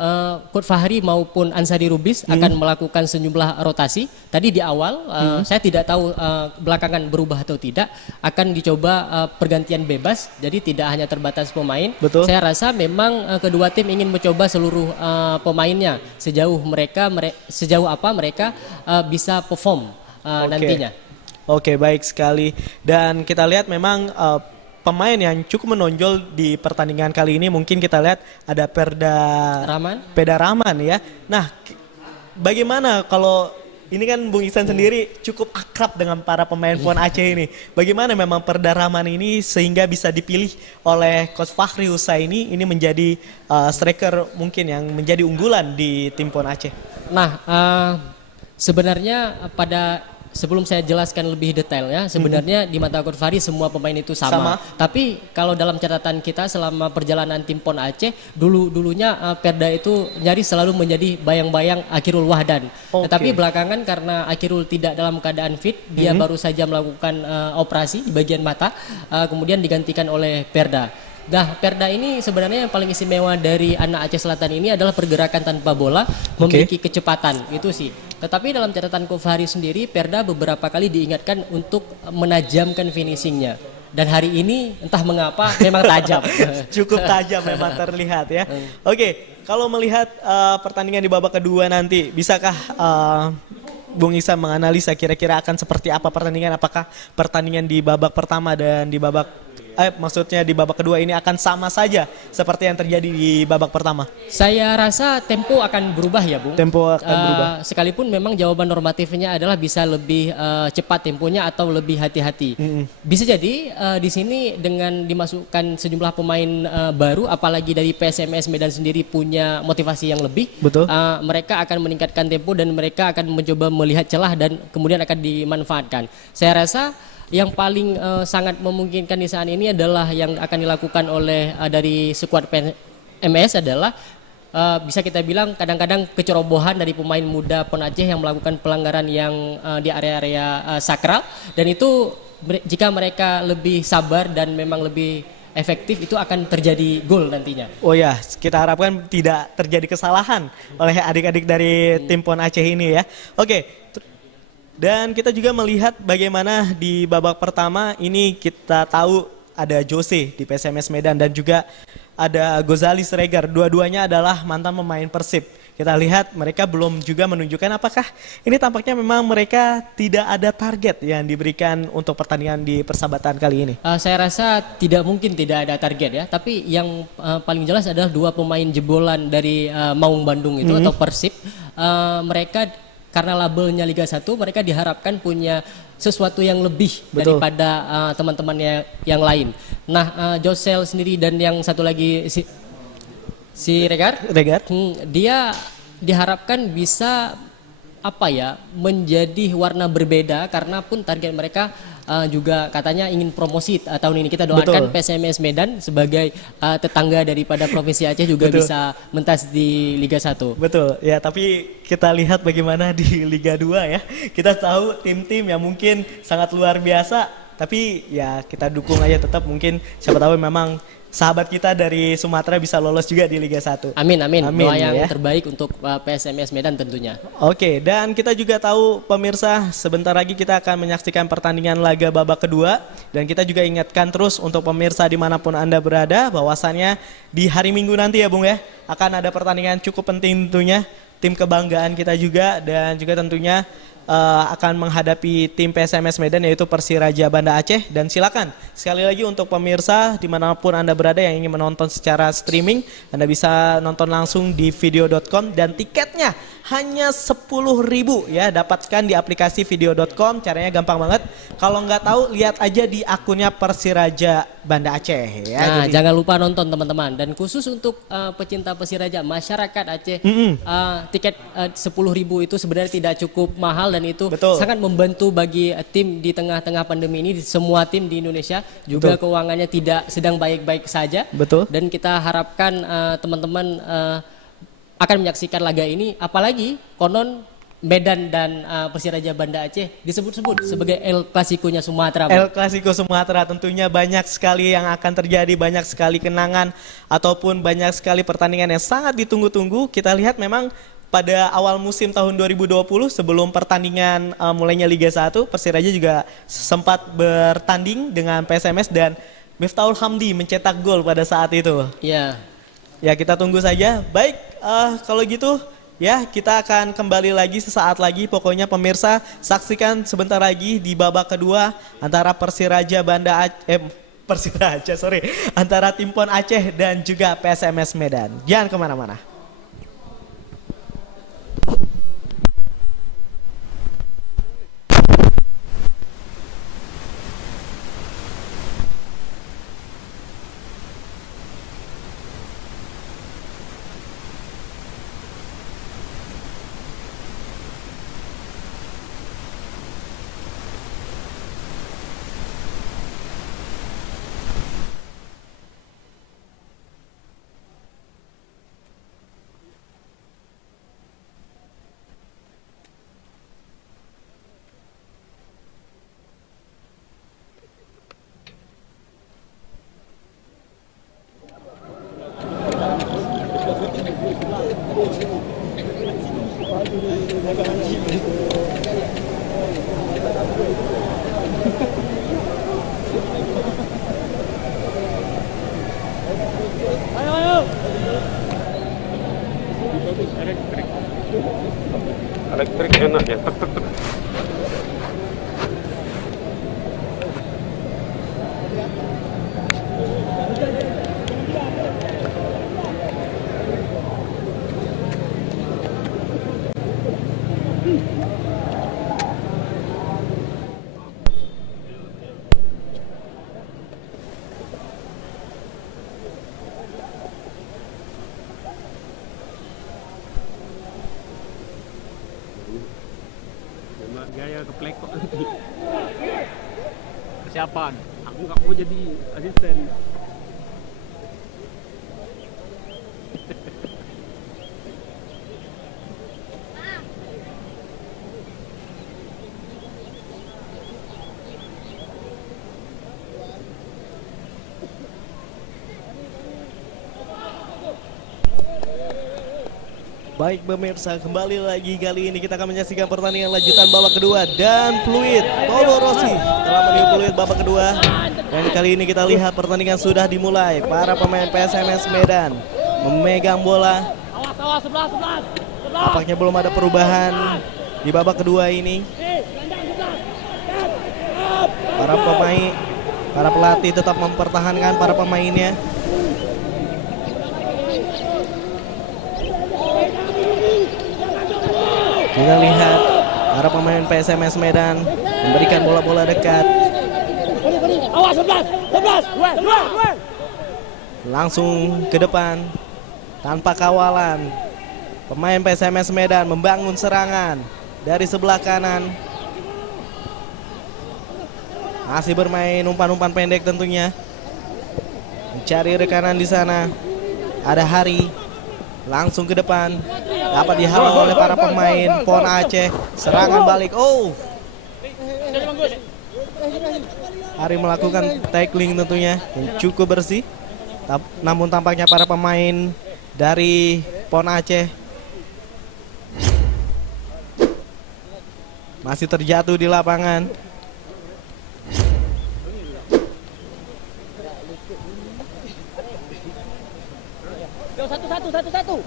Coach Fahri maupun Ansari Rubis akan melakukan sejumlah rotasi. Tadi di awal saya tidak tahu belakangan berubah atau tidak. Akan dicoba pergantian bebas, jadi tidak hanya terbatas pemain. Betul. Saya rasa memang kedua tim ingin mencoba seluruh pemainnya sejauh apa mereka bisa perform nantinya. Oke, baik sekali. Dan kita lihat memang pemain yang cukup menonjol di pertandingan kali ini, mungkin kita lihat ada Perda Rahman ya. Nah, bagaimana kalau ini kan Bung Iksan sendiri cukup akrab dengan para pemain PON Aceh ini. Bagaimana memang Perda Rahman ini sehingga bisa dipilih oleh Coach Fahri Husaini ini menjadi striker mungkin yang menjadi unggulan di tim PON Aceh? Nah, sebenarnya sebelum saya jelaskan lebih detail ya, sebenarnya di mata Coach Fahri semua pemain itu sama. Tapi kalau dalam catatan kita selama perjalanan tim PON Aceh, dulunya Perda itu nyaris selalu menjadi bayang-bayang Akhirul Wahdan. Tetapi belakangan karena Akhirul tidak dalam keadaan fit, dia baru saja melakukan operasi di bagian mata, kemudian digantikan oleh Perda. Nah, Perda ini sebenarnya yang paling istimewa dari anak Aceh Selatan ini adalah pergerakan tanpa bola, memiliki kecepatan, itu sih. Tetapi dalam catatan Coach Fahri sendiri, Perda beberapa kali diingatkan untuk menajamkan finishingnya. Dan hari ini entah mengapa memang tajam. Cukup tajam memang terlihat ya. Oke, kalau melihat pertandingan di babak kedua nanti, bisakah Bung Iksan menganalisa kira-kira akan seperti apa pertandingan? Apakah pertandingan di babak pertama dan di babak maksudnya di babak kedua ini akan sama saja seperti yang terjadi di babak pertama? Saya rasa tempo akan berubah ya, Bung. Tempo akan berubah. Sekalipun memang jawaban normatifnya adalah bisa lebih cepat temponya atau lebih hati-hati. Bisa jadi di sini dengan dimasukkan sejumlah pemain baru, apalagi dari PSMS Medan sendiri punya motivasi yang lebih. Betul. Mereka akan meningkatkan tempo dan mereka akan mencoba melihat celah dan kemudian akan dimanfaatkan. Saya rasa yang paling sangat memungkinkan di saat ini adalah yang akan dilakukan oleh dari skuad MS adalah bisa kita bilang kadang-kadang kecerobohan dari pemain muda PON Aceh yang melakukan pelanggaran yang di area-area sakral, dan itu jika mereka lebih sabar dan memang lebih efektif itu akan terjadi gol nantinya. Oh ya, kita harapkan tidak terjadi kesalahan oleh adik-adik dari tim PON Aceh ini ya. Oke. Dan kita juga melihat bagaimana di babak pertama ini kita tahu ada Jose di PSMS Medan dan juga ada Gozali Siregar. Dua-duanya adalah mantan pemain Persib. Kita lihat mereka belum juga menunjukkan apakah ini tampaknya memang mereka tidak ada target yang diberikan untuk pertandingan di persahabatan kali ini. Saya rasa tidak mungkin tidak ada target ya. Tapi yang paling jelas adalah dua pemain jebolan dari Maung Bandung itu atau Persib. Mereka karena labelnya Liga 1, mereka diharapkan punya sesuatu yang lebih daripada teman-temannya yang lain. Nah, Josel sendiri dan yang satu lagi si Regar, dia diharapkan bisa menjadi warna berbeda karena pun target mereka juga katanya ingin promosi tahun ini. Kita doakan PSMS Medan sebagai tetangga daripada Provinsi Aceh juga bisa mentas di Liga 1. Betul, ya, tapi kita lihat bagaimana di Liga 2 ya. Kita tahu tim-tim yang mungkin sangat luar biasa, tapi ya kita dukung aja tetap, mungkin siapa tahu memang sahabat kita dari Sumatera bisa lolos juga di Liga 1. Amin. Doa yang terbaik untuk PSMS Medan tentunya. Oke, dan kita juga tahu pemirsa, sebentar lagi kita akan menyaksikan pertandingan laga babak kedua. Dan kita juga ingatkan terus untuk pemirsa dimanapun Anda berada, bahwasannya di hari Minggu nanti ya Bung ya, akan ada pertandingan cukup penting tentunya. Tim kebanggaan kita juga, dan juga tentunya akan menghadapi tim PSMS Medan yaitu Persiraja Banda Aceh. Dan silakan sekali lagi untuk pemirsa dimanapun Anda berada yang ingin menonton secara streaming, Anda bisa nonton langsung di video.com dan tiketnya hanya 10.000 ya, dapatkan di aplikasi video.com. Caranya gampang banget. Kalau nggak tahu lihat aja di akunnya Persiraja Banda Aceh ya. Nah, Jadi, jangan lupa nonton teman-teman. Dan khusus untuk pecinta Persiraja, masyarakat Aceh, tiket 10.000 itu sebenarnya tidak cukup mahal dan itu Betul. sangat membantu bagi tim di tengah-tengah pandemi ini. Semua tim di Indonesia juga keuangannya tidak sedang baik-baik saja. Betul. Dan kita harapkan teman-teman akan menyaksikan laga ini, apalagi konon Medan dan Persiraja Banda Aceh disebut-sebut sebagai El Clasico-nya Sumatera. El Clasico Sumatera, tentunya banyak sekali yang akan terjadi, banyak sekali kenangan ataupun banyak sekali pertandingan yang sangat ditunggu-tunggu. Kita lihat memang pada awal musim tahun 2020 sebelum pertandingan mulainya Liga 1, Persiraja juga sempat bertanding dengan PSMS dan Miftahul Hamdi mencetak gol pada saat itu. Ya. Ya, kita tunggu saja. Baik, kalau gitu ya kita akan kembali lagi sesaat lagi. Pokoknya pemirsa saksikan sebentar lagi di babak kedua antara Persiraja Banda Aceh, antara Tim Pon Aceh dan juga PSMS Medan. Jangan kemana-mana. Elektrik enak ya, tek tek tek. Gaya keplekok nanti. Persiapan, aku nggak mau jadi asisten. Baik pemirsa, kembali lagi kali ini kita akan menyaksikan pertandingan lanjutan babak kedua dan Fluid Paulo Rossi telah meniup Fluid babak kedua dan kali ini kita lihat pertandingan sudah dimulai. Para pemain PSMS Medan memegang bola. Apakah belum ada perubahan di babak kedua ini? Para pelatih tetap mempertahankan para pemainnya. Kita lihat para pemain PSMS Medan memberikan bola-bola dekat. Langsung ke depan tanpa kawalan. Pemain PSMS Medan membangun serangan dari sebelah kanan. Masih bermain umpan-umpan pendek tentunya. Mencari rekanan di sana. Ada Hari. Langsung ke depan. Dapat dihalau oleh para pemain Pon Aceh. Serangan balik. Oh. Hari melakukan tackling tentunya yang cukup bersih. Namun tampaknya para pemain dari Pon Aceh masih terjatuh di lapangan. Satu.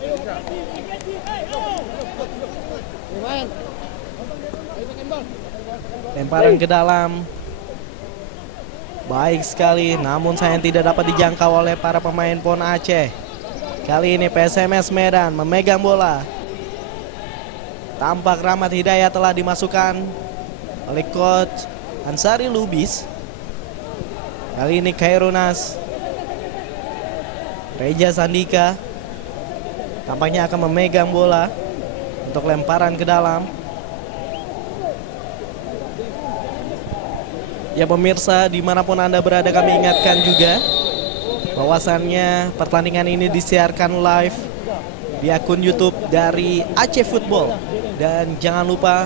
Lemparan ke dalam. Baik sekali, namun sayang tidak dapat dijangkau oleh para pemain PON Aceh. Kali ini PSMS Medan memegang bola. Tampak Rahmat Hidayat telah dimasukkan oleh coach Ansari Lubis. Kali ini Khairunas. Reja Sandika tampaknya akan memegang bola untuk lemparan ke dalam. Ya pemirsa, dimanapun Anda berada, kami ingatkan juga bahwasannya pertandingan ini disiarkan live di akun YouTube dari Aceh Football. Dan jangan lupa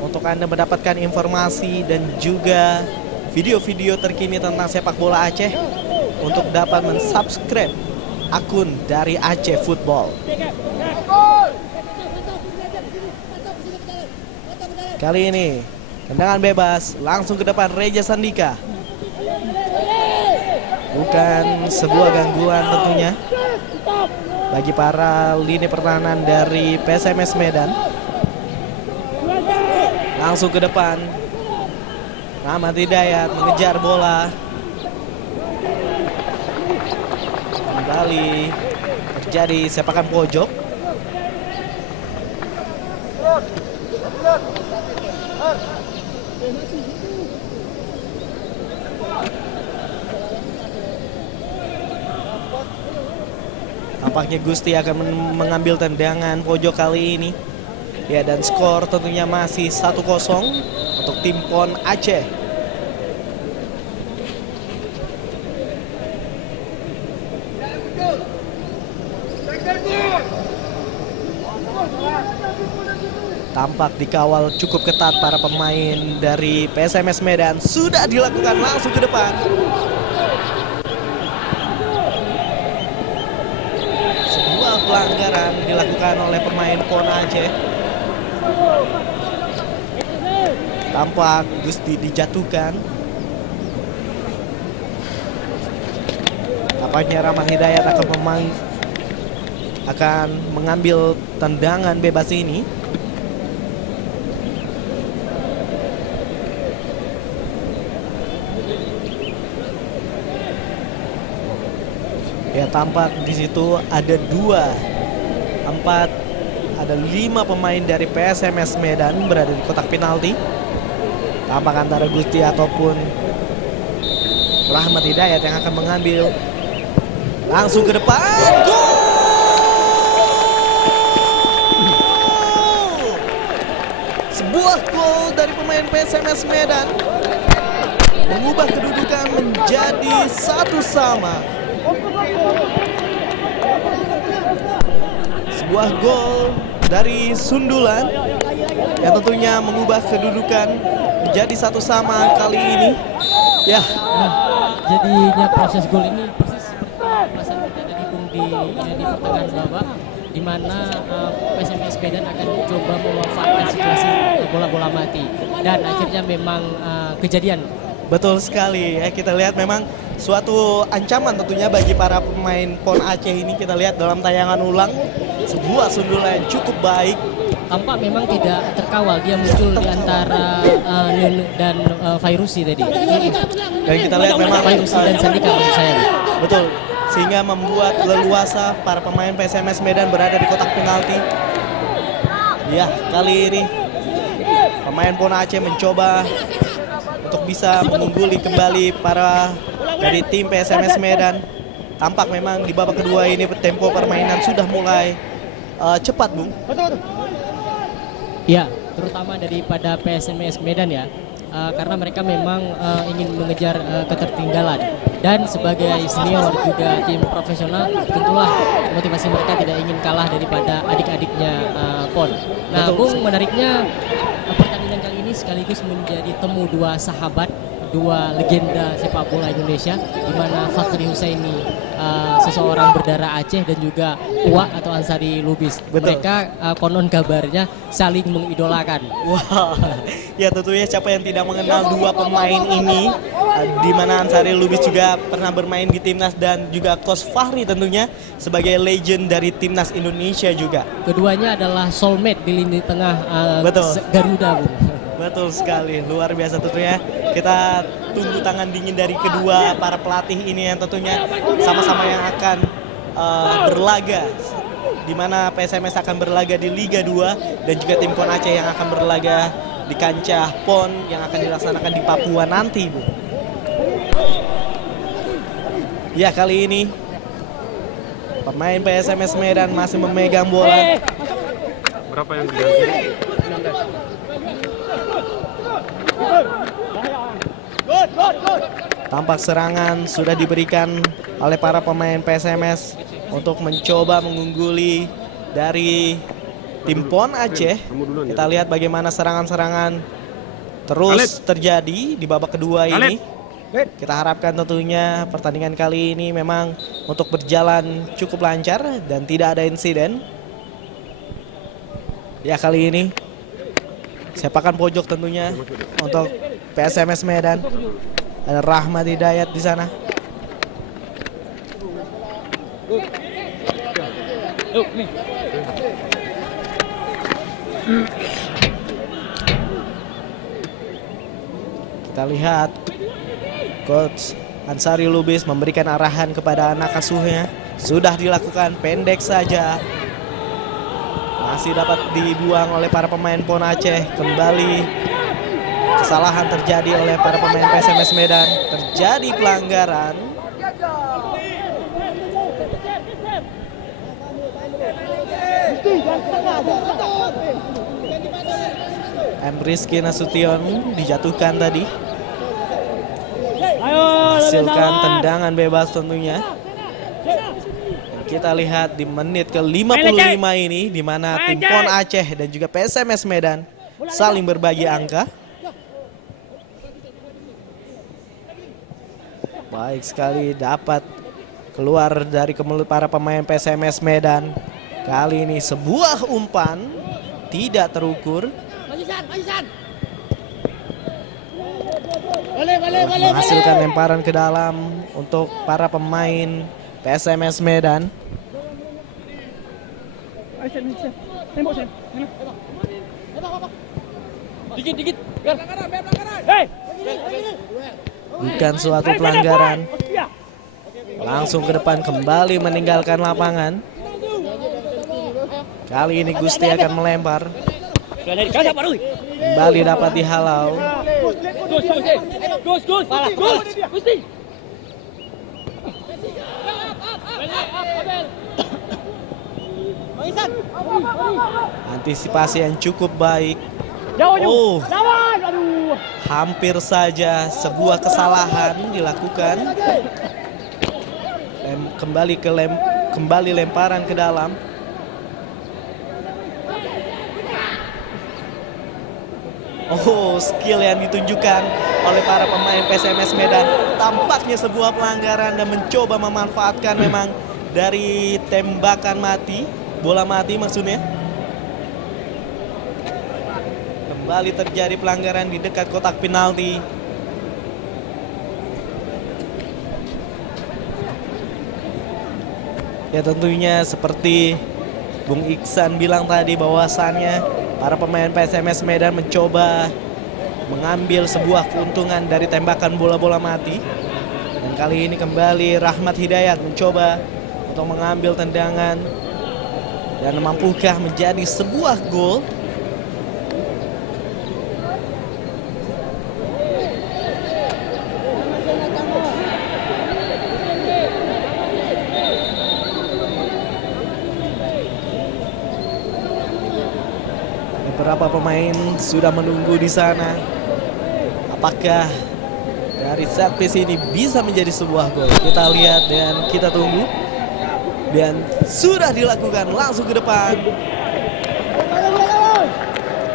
untuk Anda mendapatkan informasi dan juga video-video terkini tentang sepak bola Aceh untuk dapat mensubscribe akun dari Aceh Football. Kali ini tendangan bebas langsung ke depan Reja Sandika. Bukan sebuah gangguan tentunya bagi para lini pertahanan dari PSMS Medan. Langsung ke depan. Rahmat Hidayat mengejar bola. Kembali terjadi sepakan pojok. Tampaknya Gusti akan mengambil tendangan pojok kali ini. Ya, dan skor tentunya masih 1-0 untuk tim PON Aceh. Tampak dikawal cukup ketat para pemain dari PSMS Medan. Sudah dilakukan langsung ke depan. Sebuah pelanggaran dilakukan oleh pemain PON Aceh. Tampak Gusti dijatuhkan. Tampaknya Rahmat Hidayat akan mengambil tendangan bebas ini. Ya, tampak di situ ada 5 pemain dari PSMS Medan berada di kotak penalti. Tampak antara Gusti ataupun Rahmat Hidayat yang akan mengambil. Langsung ke depan. Gol! Sebuah gol dari pemain PSMS Medan mengubah kedudukan menjadi 1-1. Sebuah gol dari sundulan yang tentunya mengubah kedudukan menjadi 1-1 kali ini. Ya, Jadinya proses gol ini persis seperti pembahasan kita tadi Bung di pertengahan babak, di mana PSMS Medan akan coba memanfaatkan situasi bola-bola mati, dan akhirnya memang kejadian. betul sekali ya, kita lihat memang suatu ancaman tentunya bagi para pemain PON Aceh ini. Kita lihat dalam tayangan ulang sebuah sundulan yang cukup baik. Tampak memang tidak terkawal, dia muncul di antara Nun dan Fairusi tadi. Dan kita lihat memang Fairusi dan Sandika menurut saya. betul, sehingga membuat leluasa para pemain PSMS Medan berada di kotak penalti. Ya, kali ini pemain PON Aceh mencoba untuk bisa mengungguli kembali para dari tim PSMS Medan. Tampak memang di babak kedua ini tempo permainan sudah mulai cepat, Bung. Ya, terutama daripada PSMS Medan ya, karena mereka memang ingin mengejar ketertinggalan, dan sebagai senior juga tim profesional tentulah motivasi mereka tidak ingin kalah daripada adik-adiknya PON. Nah, Bung, menariknya pertandingan kali ini sekaligus menjadi temu dua sahabat, dua legenda sepak bola Indonesia, di mana Fakhri Husaini, seseorang berdarah Aceh, dan juga Uwa atau Ansari Lubis. Betul. Mereka konon kabarnya saling mengidolakan. Wah, ya tentunya siapa yang tidak mengenal dua pemain ini, di mana Ansari Lubis juga pernah bermain di timnas, dan juga Coach Fahri tentunya sebagai legend dari timnas Indonesia juga. Keduanya adalah soulmate di lini tengah Betul. Garuda, Bung. Betul sekali, luar biasa tentunya. Kita tunggu tangan dingin dari kedua para pelatih ini yang tentunya sama-sama yang akan berlaga. Di mana PSMS akan berlaga di Liga 2 dan juga tim PON Aceh yang akan berlaga di kancah PON yang akan dilaksanakan di Papua nanti, Bu. Ya, kali ini pemain PSMS Medan masih memegang bola. Berapa yang diganti? Tampak serangan sudah diberikan oleh para pemain PSMS untuk mencoba mengungguli dari tim PON Aceh. Kita lihat bagaimana serangan-serangan terus terjadi di babak kedua ini. Kita harapkan tentunya pertandingan kali ini memang untuk berjalan cukup lancar dan tidak ada insiden. Ya, kali ini sepakan pojok tentunya untuk PSMS Medan. Ada Rahmat Hidayat di sana. Kita lihat Coach Ansari Lubis memberikan arahan kepada anak asuhnya. Sudah dilakukan, pendek saja. Masih dapat dibuang oleh para pemain PON Aceh. Kembali kesalahan terjadi oleh para pemain PSMS Medan. Terjadi pelanggaran. M. Rizky Nasution dijatuhkan tadi. Hasilkan tendangan bebas tentunya. Dan kita lihat di menit ke-55 ini di mana tim PON Aceh dan juga PSMS Medan saling berbagi angka. Baik sekali dapat keluar dari kemulut para pemain PSMS Medan. Kali ini sebuah umpan tidak terukur. Menghasilkan lemparan ke dalam untuk para pemain PSMS Medan. Bukan suatu pelanggaran. Langsung ke depan kembali meninggalkan lapangan. Kali ini Gusti akan melempar. Kembali dapat dihalau. Antisipasi yang cukup baik. Oh, hampir saja sebuah kesalahan dilakukan. Kembali lemparan ke dalam. Oh, skill yang ditunjukkan oleh para pemain PSMS Medan. Tampaknya sebuah pelanggaran dan mencoba memanfaatkan memang dari tembakan mati. Bola mati maksudnya. Kembali terjadi pelanggaran di dekat kotak penalti. Ya, tentunya seperti Bung Iksan bilang tadi bahwasannya para pemain PSMS Medan mencoba mengambil sebuah keuntungan dari tembakan bola-bola mati. Dan kali ini kembali Rahmat Hidayat mencoba untuk mengambil tendangan. Dan mampukah menjadi sebuah gol? Beberapa pemain sudah menunggu di sana. Apakah dari set piece ini bisa menjadi sebuah gol? Kita lihat dan kita tunggu. Dan sudah dilakukan langsung ke depan.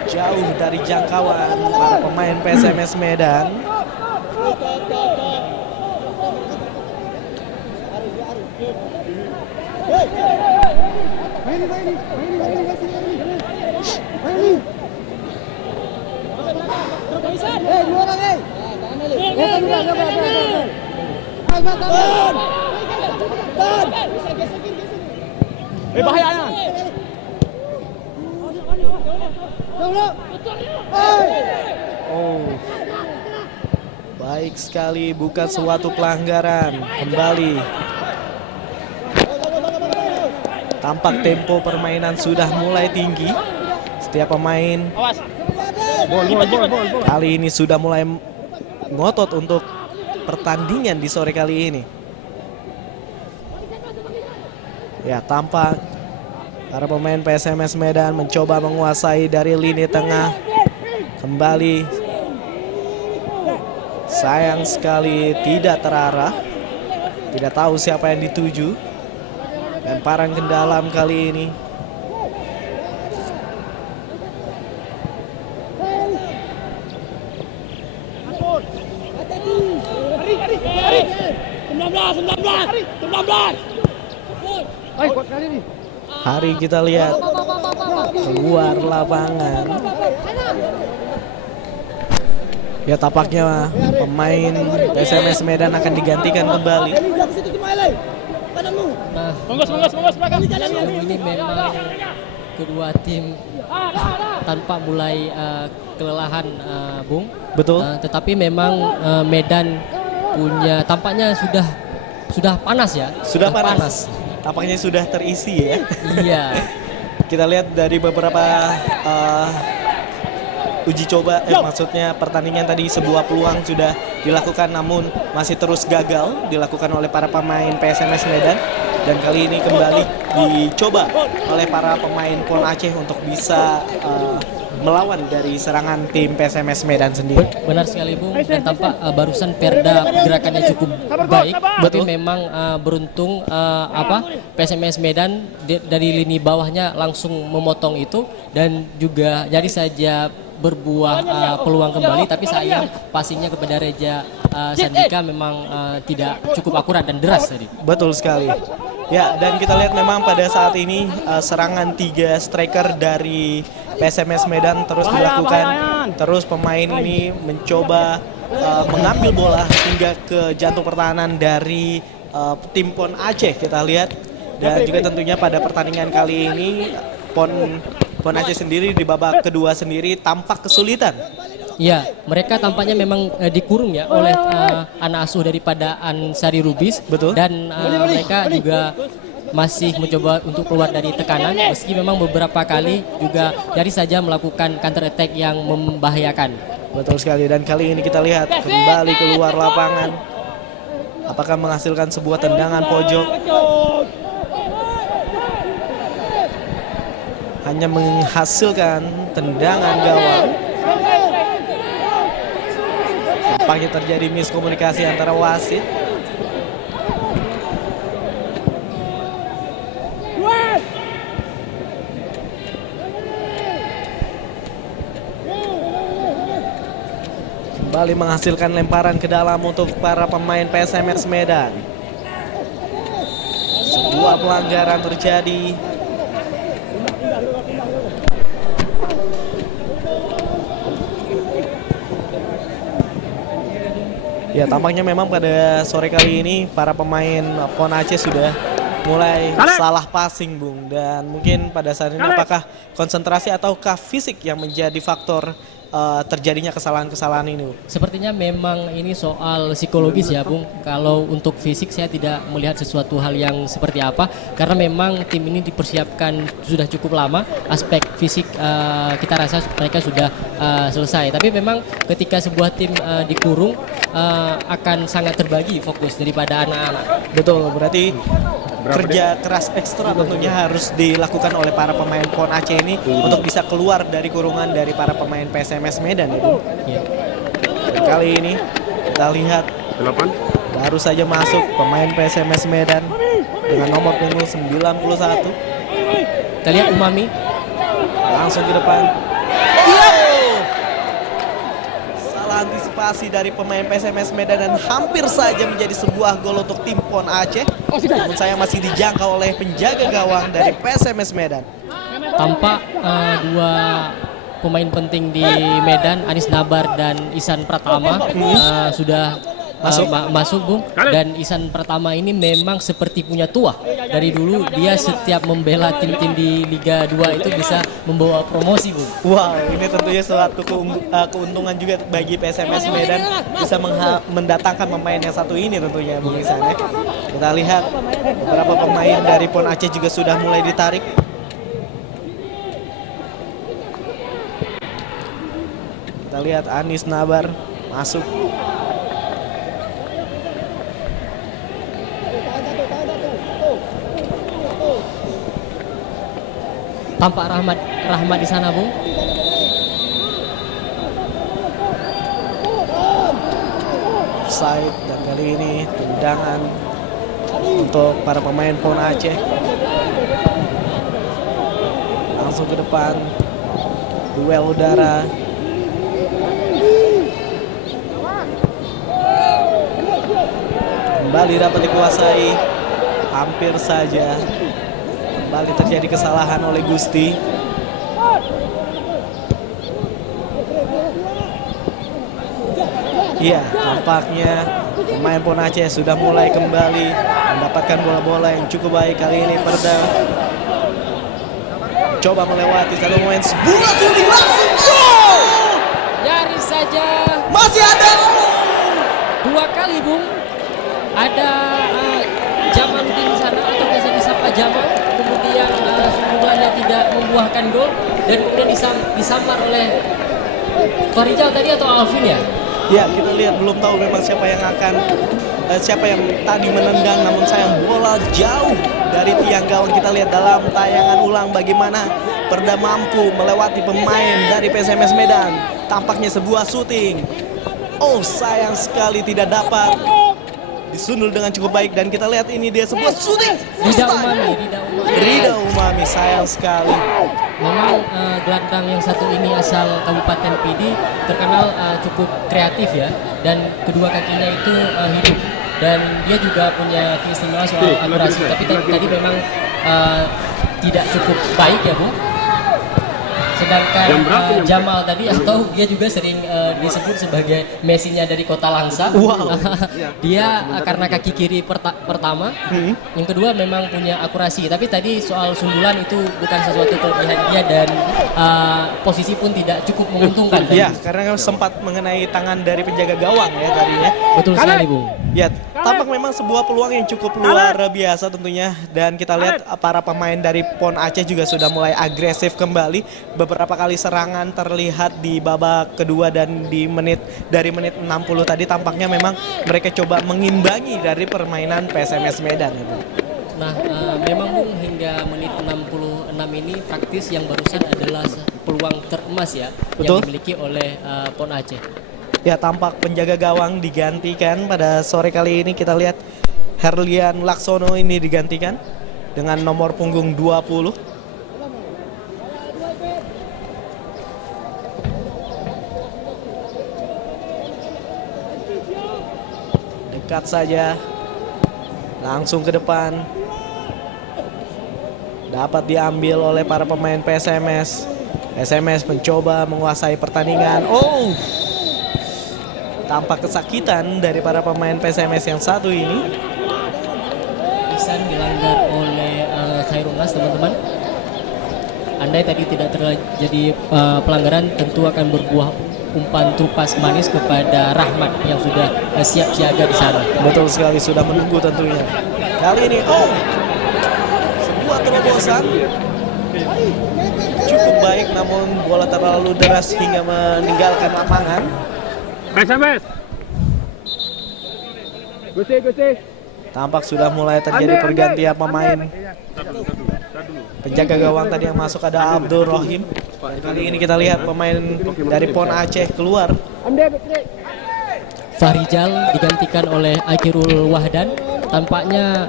Jauh dari jangkauan para pemain PSMS Medan. Bahayanya. Oh, baik sekali, bukan suatu pelanggaran. Kembali. Tampak tempo permainan sudah mulai tinggi. Setiap pemain kali ini sudah mulai ngotot untuk pertandingan di sore kali ini. Ya, tampak para pemain PSMS Medan mencoba menguasai dari lini tengah. Kembali. Sayang sekali tidak terarah. Tidak tahu siapa yang dituju. Lemparan ke dalam kali ini. Hari kita lihat keluar lapangan. Ya, tampaknya pemain PSMS Medan akan digantikan kembali. Nah, sejauh ini memang kedua tim tanpa mulai kelelahan, Bung. Betul. Tetapi memang Medan punya tampaknya sudah panas ya. Sudah panas. Tampaknya sudah terisi ya. Iya. Kita lihat dari beberapa uji coba, maksudnya pertandingan tadi, sebuah peluang sudah dilakukan namun masih terus gagal dilakukan oleh para pemain PSMS Medan. Dan kali ini kembali dicoba oleh para pemain PON Aceh untuk bisa melawan dari serangan tim PSMS Medan sendiri. Benar sekali, Bung. Dan tampak barusan Perda gerakannya cukup baik. Tapi memang beruntung PSMS Medan dari lini bawahnya langsung memotong itu dan juga jadi saja berbuah peluang kembali, tapi sayang passingnya kepada Reja Sandika memang tidak cukup akurat dan deras tadi. Betul sekali. Ya, dan kita lihat memang pada saat ini serangan 3 striker dari PSMS Medan terus dilakukan. Terus pemain ini mencoba mengambil bola hingga ke jantung pertahanan dari tim PON Aceh, kita lihat. Dan juga tentunya pada pertandingan kali ini PON Aceh sendiri di babak kedua sendiri tampak kesulitan. Ya, mereka tampaknya memang dikurung ya oleh anak asuh daripada Ansari Rubis. Betul. Dan mereka juga masih mencoba untuk keluar dari tekanan, meski memang beberapa kali juga jadi saja melakukan counter attack yang membahayakan. Betul sekali, dan kali ini kita lihat kembali keluar lapangan. Apakah menghasilkan sebuah tendangan pojok? Hanya menghasilkan tendangan gawang. Tampaknya terjadi miskomunikasi antara wasit. Kembali menghasilkan lemparan ke dalam untuk para pemain PSMS Medan. Sebuah pelanggaran terjadi. Ya, tampaknya memang pada sore kali ini para pemain PON Aceh sudah mulai salah passing, Bung. Dan mungkin pada saat ini apakah konsentrasi ataukah fisik yang menjadi faktor terjadinya kesalahan-kesalahan ini, Bung? Sepertinya memang ini soal psikologis ya, Bung. Kalau untuk fisik saya tidak melihat sesuatu hal yang seperti apa, karena memang tim ini dipersiapkan sudah cukup lama. Aspek fisik kita rasa mereka sudah selesai. Tapi memang ketika sebuah tim dikurung akan sangat terbagi fokus daripada anak-anak. Betul, berarti kerja keras ekstra tentunya harus dilakukan oleh para pemain PON Aceh ini untuk bisa keluar dari kurungan dari para pemain PSMS Medan ya, Bung. Ya. Dan kali ini kita lihat 8. baru saja masuk pemain PSMS Medan dengan nomor punggung 91. Kita lihat Umami. Langsung ke depan. Salah antisipasi dari pemain PSMS Medan dan hampir saja menjadi sebuah gol untuk tim PON Aceh. Namun saya masih dijangkau oleh penjaga gawang dari PSMS Medan. Tampak dua pemain penting di Medan, Anis Nabar dan Isan Pratama sudah masuk Bung. Dan Ihsan Pratama ini memang seperti punya tuah. Dari dulu dia setiap membela tim-tim di Liga 2 itu bisa membawa promosi Bung. Wow, ini tentunya suatu keuntungan juga bagi PSMS Medan bisa mendatangkan pemain yang satu ini tentunya Bung Ihsan ya. Kita lihat beberapa pemain dari PON Aceh juga sudah mulai ditarik. Kita lihat Anis Nabar masuk. Tampak Rahmat di sana Bung. Offside dan kali ini tendangan untuk para pemain PON Aceh. Langsung ke depan, duel udara. Kembali dapat dikuasai, hampir saja kembali terjadi kesalahan oleh Gusti. Iya, tampaknya pemain PON Aceh sudah mulai kembali mendapatkan bola-bola yang cukup baik. Kali ini Perda coba melewati satu pemain, sebuah shooting langsung gol! Nyaris saja. Masih ada. Dua kali Bung. Ada Jamaluddin di sana atau biasa disapa Jamal. Kemudian sundulannya tidak membuahkan gol dan kemudian disambar oleh Farijal tadi atau Alvin ya? Ya, kita lihat belum tahu memang siapa yang tadi menendang, namun sayang bola jauh dari tiang gawang. Kita lihat dalam tayangan ulang bagaimana Perda mampu melewati pemain dari PSMS Medan. Tampaknya sebuah syuting. Oh, sayang sekali tidak dapat disundul dengan cukup baik, dan kita lihat ini dia sebuah syuting. Rida Umami, sayang sekali. Memang gelandang yang satu ini asal Kabupaten Pidi terkenal cukup kreatif ya, dan kedua kakinya itu hidup, dan dia juga punya keistimewaan soal akurasi, tapi tadi memang tidak cukup baik ya Bu. Sedangkan Jamal tadi atau dia juga sering disebut sebagai Messi-nya dari Kota Langsa. Wow. Dia karena kaki kiri pertama, yang kedua memang punya akurasi. Tapi tadi soal sundulan itu bukan sesuatu kelebihan dia, dan posisi pun tidak cukup menguntungkan. Ya, karena sempat mengenai tangan dari penjaga gawang ya tadinya. Betul sekali Bung. Ya, tampak memang sebuah peluang yang cukup luar biasa tentunya, dan kita lihat para pemain dari PON Aceh juga sudah mulai agresif kembali. Beberapa kali serangan terlihat di babak kedua dan dari menit 60 tadi tampaknya memang mereka coba mengimbangi dari permainan PSMS Medan ya, Bu. Nah, memang Bung hingga menit 66 ini praktis yang barusan adalah peluang teremas ya. Betul. Yang dimiliki oleh PON Aceh. Ya, tampak penjaga gawang digantikan pada sore kali ini. Kita lihat Herlian Laksono ini digantikan dengan nomor punggung 20. Dekat saja, langsung ke depan. Dapat diambil oleh para pemain PSMS. PSMS mencoba menguasai pertandingan. Oh, tampak kesakitan dari para pemain PSMS yang satu ini. Ihsan dilanggar oleh Khairulnas teman-teman. Andai tadi tidak terjadi pelanggaran, tentu akan berbuah umpan tupas manis kepada Rahmat yang sudah siap siaga di sana. Betul sekali, sudah menunggu tentunya. Kali ini, sebuah terobosan cukup baik, namun bola terlalu deras hingga meninggalkan lapangan. PSMS. Gusti. Tampak sudah mulai terjadi pergantian pemain. Penjaga gawang tadi yang masuk ada Abdul Rohim. Dan kali ini kita lihat pemain dari PON Aceh keluar. Farijal digantikan oleh Akhirul Wahdan. Tampaknya,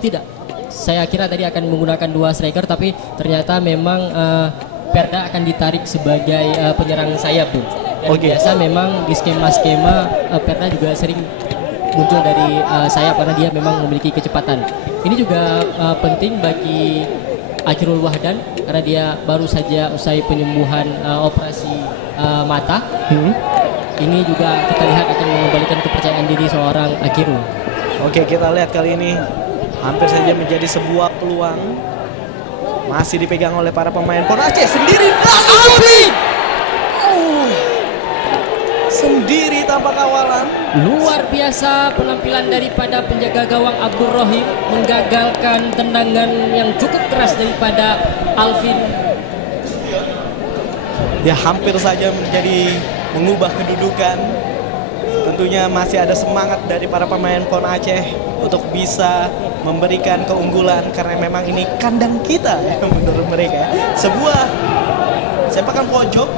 tidak. Saya kira tadi akan menggunakan dua striker, tapi ternyata memang Perda akan ditarik sebagai penyerang sayap, Bu. Dan biasa memang di skema-skema Perda juga sering muncul dari sayap karena dia memang memiliki kecepatan. Ini juga penting bagi Akhirul Wahdan karena dia baru saja usai penyembuhan operasi mata. ini juga kita lihat akan mengembalikan kepercayaan diri seorang Akiru. Oke, kita lihat kali ini hampir saja menjadi sebuah peluang. Masih dipegang oleh para pemain Pon Aceh sendiri. Alvin! Sendiri tanpa kawalan. Luar biasa penampilan daripada penjaga gawang Abdul Rohim, menggagalkan tendangan yang cukup keras daripada Alvin. Ya hampir saja menjadi mengubah kedudukan. Tentunya masih ada semangat dari para pemain Pon Aceh untuk bisa memberikan keunggulan karena memang ini kandang kita ya, menurut mereka. Sebuah sepakan pojok.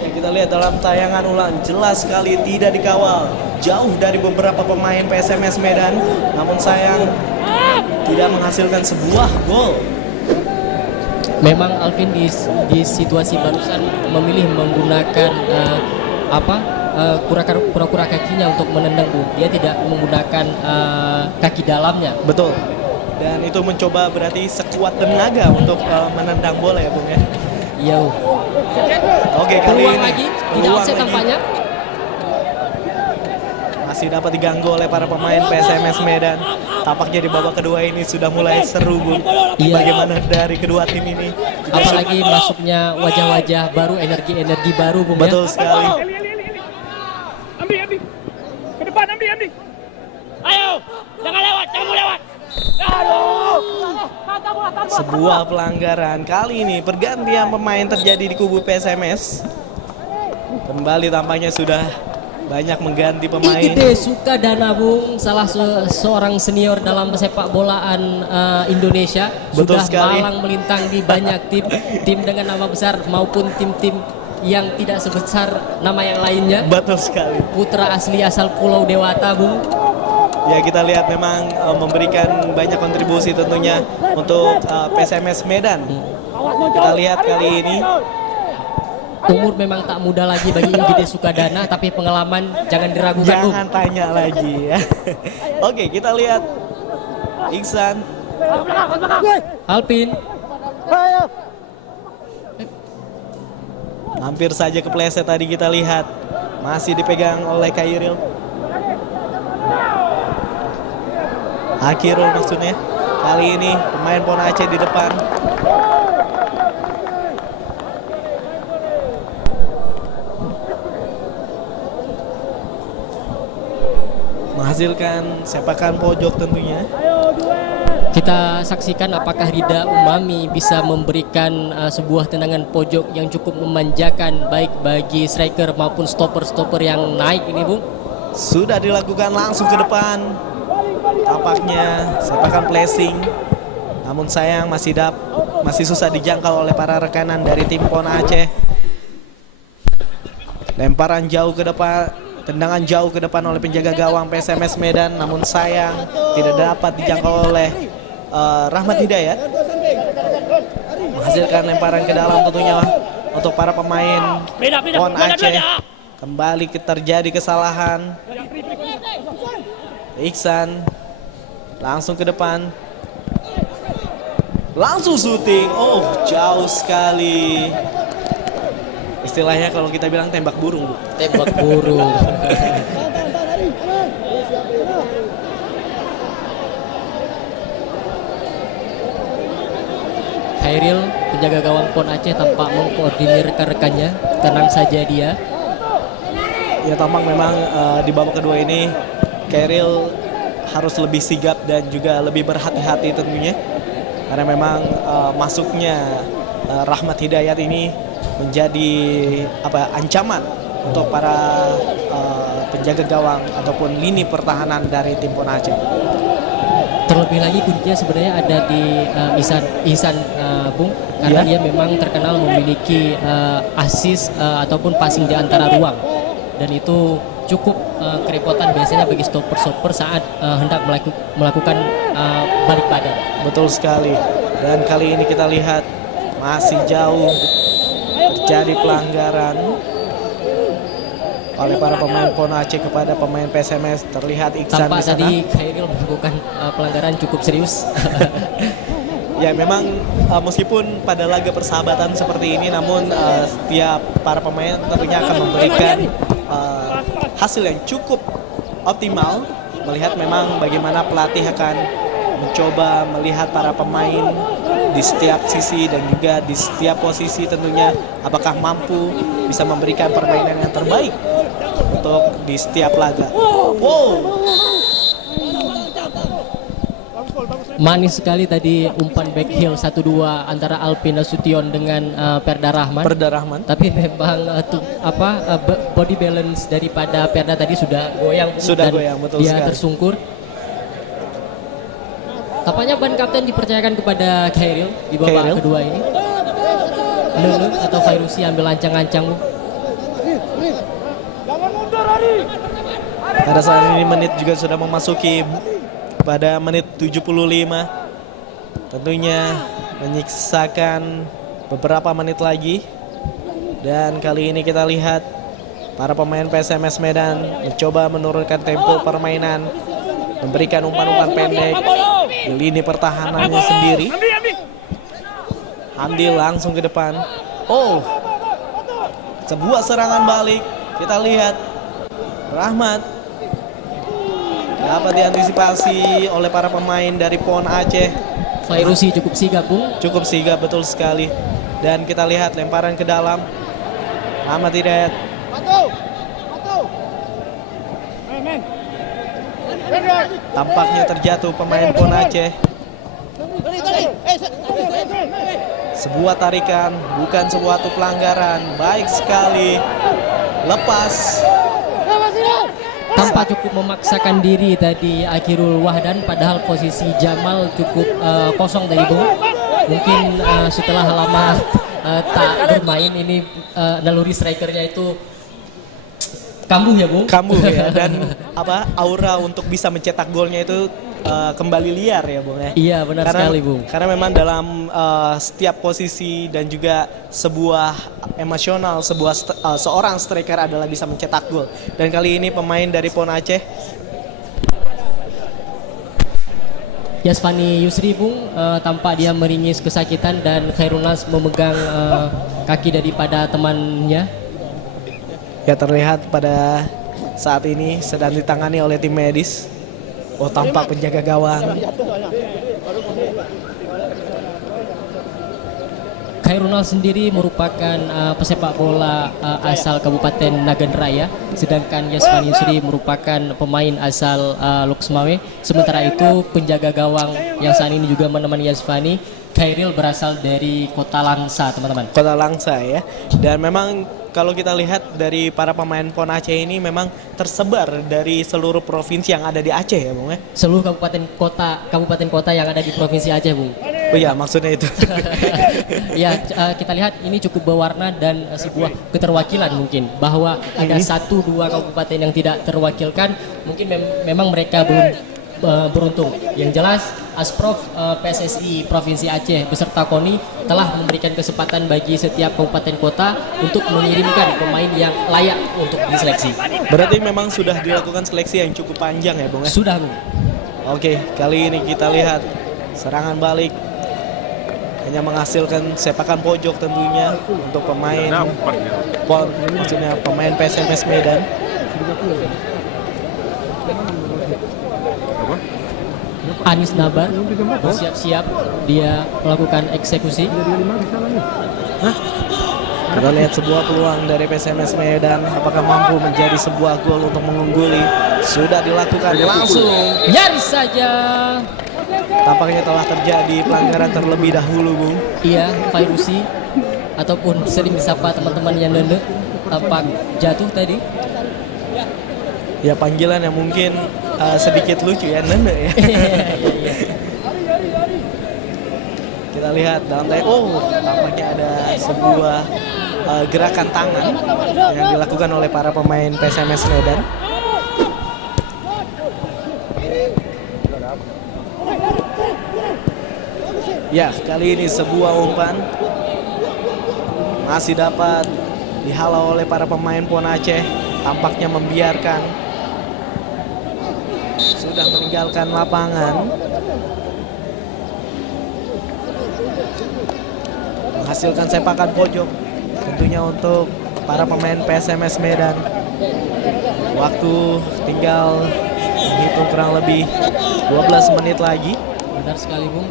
Yang kita lihat dalam tayangan ulang jelas sekali tidak dikawal, jauh dari beberapa pemain PSMS Medan, namun sayang tidak menghasilkan sebuah gol. Memang Alvin di situasi barusan memilih menggunakan kura-kura kakinya untuk menendang, Bu. Dia tidak menggunakan kaki dalamnya. Betul. Dan itu mencoba berarti sekuat tenaga untuk menendang bola ya, Bung ya. Iya. Oke, kali Peluang ini lagi, tidak peluang offset lagi. tampaknya. Masih dapat diganggu oleh para pemain PSMS Medan. Tampaknya di babak kedua ini sudah mulai seru, Bung. Iya. Bagaimana dari kedua tim ini? Apalagi masuknya wajah-wajah baru, energi-energi baru, Bung. Betul Ya. sekali. Ambil. Ke depan, ambil. Ayo, jangan lewat, kamu lewat. Sebuah pelanggaran. Kali ini pergantian pemain terjadi di kubu PSMS. Kembali tampaknya sudah banyak mengganti pemain. Igede Sukadana, Bung, salah seorang senior dalam sepak bolaan Indonesia. Betul Sudah sekali. malang melintang di banyak tim dengan nama besar maupun tim-tim yang tidak sebesar nama yang lainnya. Betul sekali. Putra asli asal Pulau Dewata, Bung. Ya kita lihat memang memberikan banyak kontribusi tentunya untuk PSMS Medan. Kita lihat kali ini Umur memang tak muda lagi bagi Igede Sukadana, tapi pengalaman jangan diragukan, Bung. jangan tanya lagi ya. Oke, kita lihat Iksan. Alvin. Hampir saja kepleset tadi kita lihat. Masih dipegang oleh Khairil. Akirul maksudnya. Kali ini pemain Pon Aceh di depan. Menghasilkan sepakan pojok tentunya. Kita saksikan apakah Rida Umami bisa memberikan sebuah tendangan pojok yang cukup memanjakan baik bagi striker maupun stopper-stopper yang naik ini, Bung. Sudah dilakukan langsung ke depan. Tampaknya sepakan placing. Namun sayang masih susah dijangkau oleh para rekanan dari tim Pon Aceh. Lemparan jauh ke depan, tendangan jauh ke depan oleh penjaga gawang PSMS Medan. Namun sayang tidak dapat dijangkau oleh Rahmat Hidayat. Menghasilkan lemparan ke dalam tentunya untuk para pemain Pon Aceh. Kembali terjadi kesalahan. Iksan langsung ke depan. Langsung syuting. Oh, jauh sekali. Istilahnya kalau kita bilang tembak burung, Bu. Tembak burung. Khairil, penjaga gawang Pon Aceh, tampak mengkoordinir rekan-rekannya. Tenang saja dia. Ya tampak memang di babak kedua ini Khairil harus lebih sigap dan juga lebih berhati-hati tentunya. Karena memang masuknya Rahmat Hidayat ini menjadi ancaman untuk para penjaga gawang ataupun lini pertahanan dari tim Pon Aceh. Terlebih lagi kuncinya sebenarnya ada di Ihsan Bung, karena dia memang terkenal memiliki assist ataupun passing di antara ruang, dan itu cukup kerepotan biasanya bagi stopper-stopper saat hendak melakukan balik badan. Betul sekali. Dan kali ini kita lihat masih jauh terjadi pelanggaran oleh para pemain Pon Aceh kepada pemain PSMS. Terlihat Iksan Tampak di sana. tadi Khairil melakukan pelanggaran cukup serius. Ya memang meskipun pada laga persahabatan seperti ini, namun setiap para pemain tentunya akan memberikan hasil yang cukup optimal. Melihat memang bagaimana pelatih akan mencoba melihat para pemain di setiap sisi dan juga di setiap posisi tentunya apakah mampu bisa memberikan permainan yang terbaik untuk di setiap laga. Wow. Manis sekali tadi umpan back heel 1-2 antara Alvin Nasution dengan Perda Rahman. Perda Rahman. Tapi memang body balance daripada Perda tadi sudah goyang. Sudah dan goyang, betul dia sekali. tersungkur. Tampaknya ban kapten dipercayakan kepada Khairil di babak Khairil. kedua ini. Nunu atau Fairusi ambil ancang-ancang. Jangan mundur, Ari. Pada saat ini menit juga sudah memasuki pada menit 75. Tentunya menyisakan beberapa menit lagi. Dan kali ini kita lihat para pemain PSMS Medan mencoba menurunkan tempo permainan, memberikan umpan-umpan pendek di lini pertahanannya sendiri. Ambil. Hamdi langsung ke depan. Oh, sebuah serangan balik. Kita lihat Rahmat dapat diantisipasi oleh para pemain dari PON Aceh. Fairusi cukup sigap, Bung. Cukup sigap betul sekali. Dan kita lihat lemparan ke dalam. Rahmat Hidayat. Tampaknya terjatuh pemain PON Aceh. Sebuah tarikan, bukan suatu pelanggaran. Baik sekali. Lepas. Tampak cukup memaksakan diri tadi Akhirul Wahdan, padahal posisi Jamal cukup kosong tadi, Bung. Mungkin setelah lama tak bermain ini naluri strikernya itu kambuh ya, Bung. Kambuh ya, dan aura untuk bisa mencetak golnya itu kembali liar ya, Bung ya. Iya, benar sekali, Bung. Karena memang dalam setiap posisi dan juga sebuah emosional seorang striker adalah bisa mencetak gol. Dan kali ini pemain dari PON Aceh Yasfani Yusri, Bung, tampak dia meringis kesakitan dan Khairunas memegang kaki daripada temannya. ya terlihat pada saat ini sedang ditangani oleh tim medis. Oh, tampak penjaga gawang. Khairunal sendiri merupakan pesepak bola asal Kabupaten Nagan Raya, sedangkan Yasfani Yusri merupakan pemain asal Loksmawe. Sementara itu penjaga gawang yang saat ini juga menemani Yasfani, Khairil, berasal dari Kota Langsa, teman-teman. Kota Langsa ya. Dan memang kalau kita lihat dari para pemain PON Aceh ini memang tersebar dari seluruh provinsi yang ada di Aceh ya, Bung ya. Seluruh kabupaten kota yang ada di Provinsi Aceh, Bung. Oh iya, maksudnya itu. Ya, kita lihat ini cukup berwarna dan sebuah keterwakilan mungkin, bahwa ada 1-2 kabupaten yang tidak terwakilkan, mungkin memang mereka belum beruntung. Yang jelas Asprof PSSI Provinsi Aceh beserta KONI telah memberikan kesempatan bagi setiap kabupaten kota untuk mengirimkan pemain yang layak untuk diseleksi. Berarti memang sudah dilakukan seleksi yang cukup panjang ya, Bung ya. Sudah, Bung. Oke, kali ini kita lihat serangan balik hanya menghasilkan sepakan pojok tentunya untuk pemain PON, maksudnya pemain PSMS Medan. Anis Nabar bersiap-siap, dia melakukan eksekusi. Kita lihat sebuah peluang dari PSMS Medan, apakah mampu menjadi sebuah gol untuk mengungguli. Sudah dilakukan langsung. Nyaris saja. Tampaknya telah terjadi pelanggaran terlebih dahulu, Bung. Iya, Fairusi ataupun sering disapa teman-teman yang nene tampak jatuh tadi. Ya, panggilan yang mungkin sedikit lucu ya, Nene ya. Kita lihat dalam tampaknya ada sebuah gerakan tangan yang dilakukan oleh para pemain PSMS Medan. Ya, kali ini sebuah umpan masih dapat dihalau oleh para pemain PON Aceh, tampaknya membiarkan, sudah meninggalkan lapangan. menghasilkan sepakan pojok tentunya untuk para pemain PSMS Medan. Waktu tinggal menghitung kurang lebih 12 menit lagi. Benar sekali, Bung.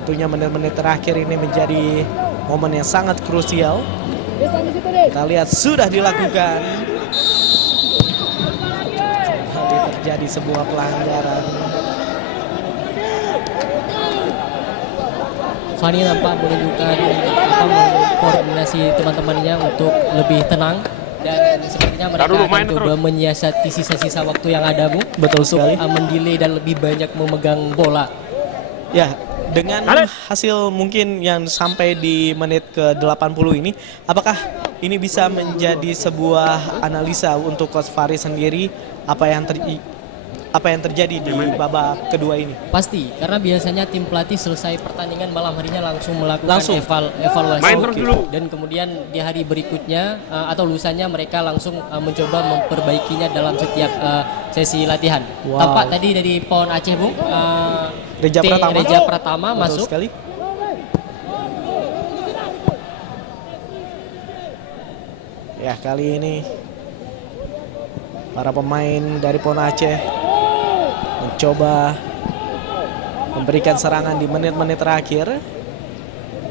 Tentunya menit-menit terakhir ini menjadi momen yang sangat krusial. Kita lihat sudah dilakukan. Kembali terjadi sebuah pelanggaran. Fani nampak menunjukkan koordinasi teman-temannya untuk lebih tenang dan sepertinya mereka akan coba menyiasati sisa-sisa waktu yang ada, Bu. Betul sekali. Untuk mendelay dan lebih banyak memegang bola. Ya, dengan hasil mungkin yang sampai di menit ke-80 ini, apakah ini bisa menjadi sebuah analisa untuk Coach Fahri sendiri apa yang terjadi di babak kedua ini? Pasti, karena biasanya tim pelatih selesai pertandingan malam harinya langsung melakukan evaluasi. Dan kemudian di hari berikutnya atau lusanya mereka langsung mencoba memperbaikinya dalam setiap sesi latihan. Wow. Tampak tadi dari PON Aceh, Bung, Reja Pratama Betul masuk. sekali. Ya, kali ini para pemain dari PON Aceh mencoba memberikan serangan di menit-menit terakhir.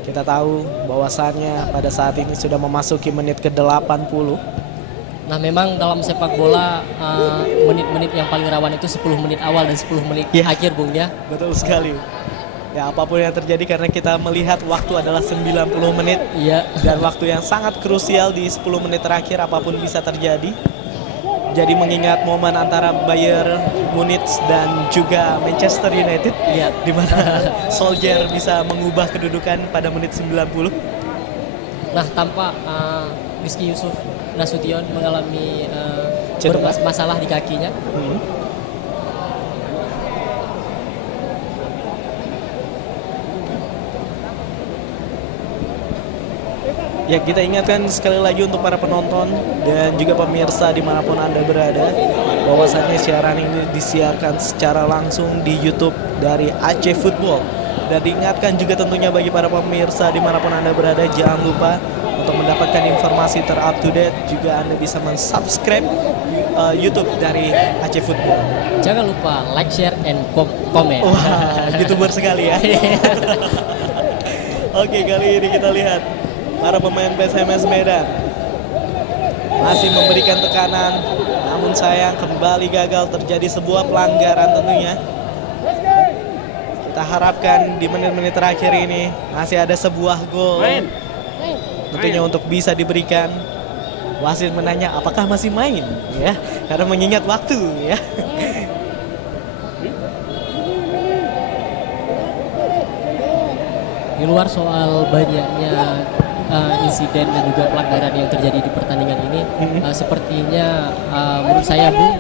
Kita tahu bahwasannya pada saat ini sudah memasuki menit ke-80. Nah, memang dalam sepak bola menit-menit yang paling rawan itu 10 menit awal dan 10 menit akhir, Bung, ya. Betul sekali. Ya, apapun yang terjadi karena kita melihat waktu adalah 90 menit. Iya. Dan waktu yang sangat krusial di 10 menit terakhir apapun bisa terjadi. Jadi mengingat momen antara Bayern Munich dan juga Manchester United, Iya. di mana Solskjaer bisa mengubah kedudukan pada menit 90. Nah, tampak Rizky Yusuf Nasution mengalami Cedera. masalah di kakinya. Ya, kita ingatkan sekali lagi untuk para penonton dan juga pemirsa dimanapun Anda berada, bahwasannya siaran ini disiarkan secara langsung di YouTube dari Aceh Football. Dan diingatkan juga tentunya bagi para pemirsa dimanapun Anda berada, jangan lupa untuk mendapatkan informasi ter-up to date, juga Anda bisa men-subscribe YouTube dari Aceh Football. Jangan lupa like, share, and comment. Wah, YouTuber sekali ya. Oke, kali ini kita lihat para pemain PSMS Medan masih memberikan tekanan, namun sayang kembali gagal, terjadi sebuah pelanggaran tentunya. Kita harapkan di menit-menit terakhir ini masih ada sebuah gol tentunya untuk bisa diberikan. Wasit menanya apakah masih main ya, karena mengingat waktu ya. Di luar soal banyaknya insiden dan juga pelanggaran yang terjadi di pertandingan ini, sepertinya menurut saya, Bung,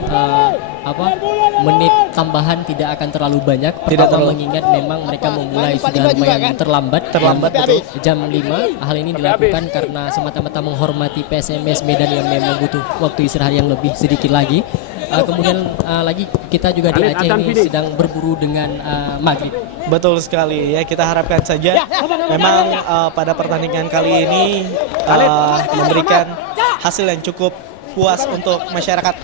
menit tambahan tidak akan terlalu banyak. Pertama mengingat memang mereka memulai sudah lumayan terlambat betul. Jam 5. Hal ini dilakukan karena semata-mata menghormati PSMS Medan yang memang butuh waktu istirahat yang lebih sedikit lagi. Kemudian lagi kita juga di Aceh ini sedang berburu dengan maghrib. Betul sekali ya, kita harapkan saja memang pada pertandingan kali ini memberikan hasil yang cukup puas untuk masyarakat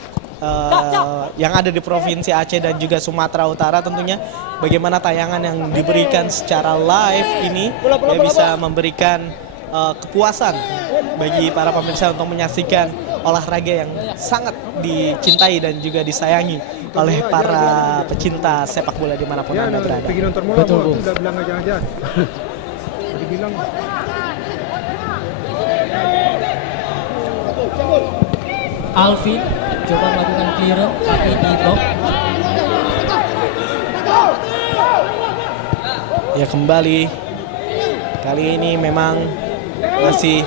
yang ada di Provinsi Aceh dan juga Sumatera Utara. Tentunya bagaimana tayangan yang diberikan secara live ini ya bisa memberikan kepuasan bagi para pemirsa untuk menyaksikan olahraga yang sangat dicintai dan juga disayangi oleh para pecinta sepak bola dimanapun Anda berada. Pergi nonton bola, Betul, Bung. udah bilang aja. Tadi bilang. Alvin coba melakukan clearance tapi di blok. Ya, kembali kali ini memang masih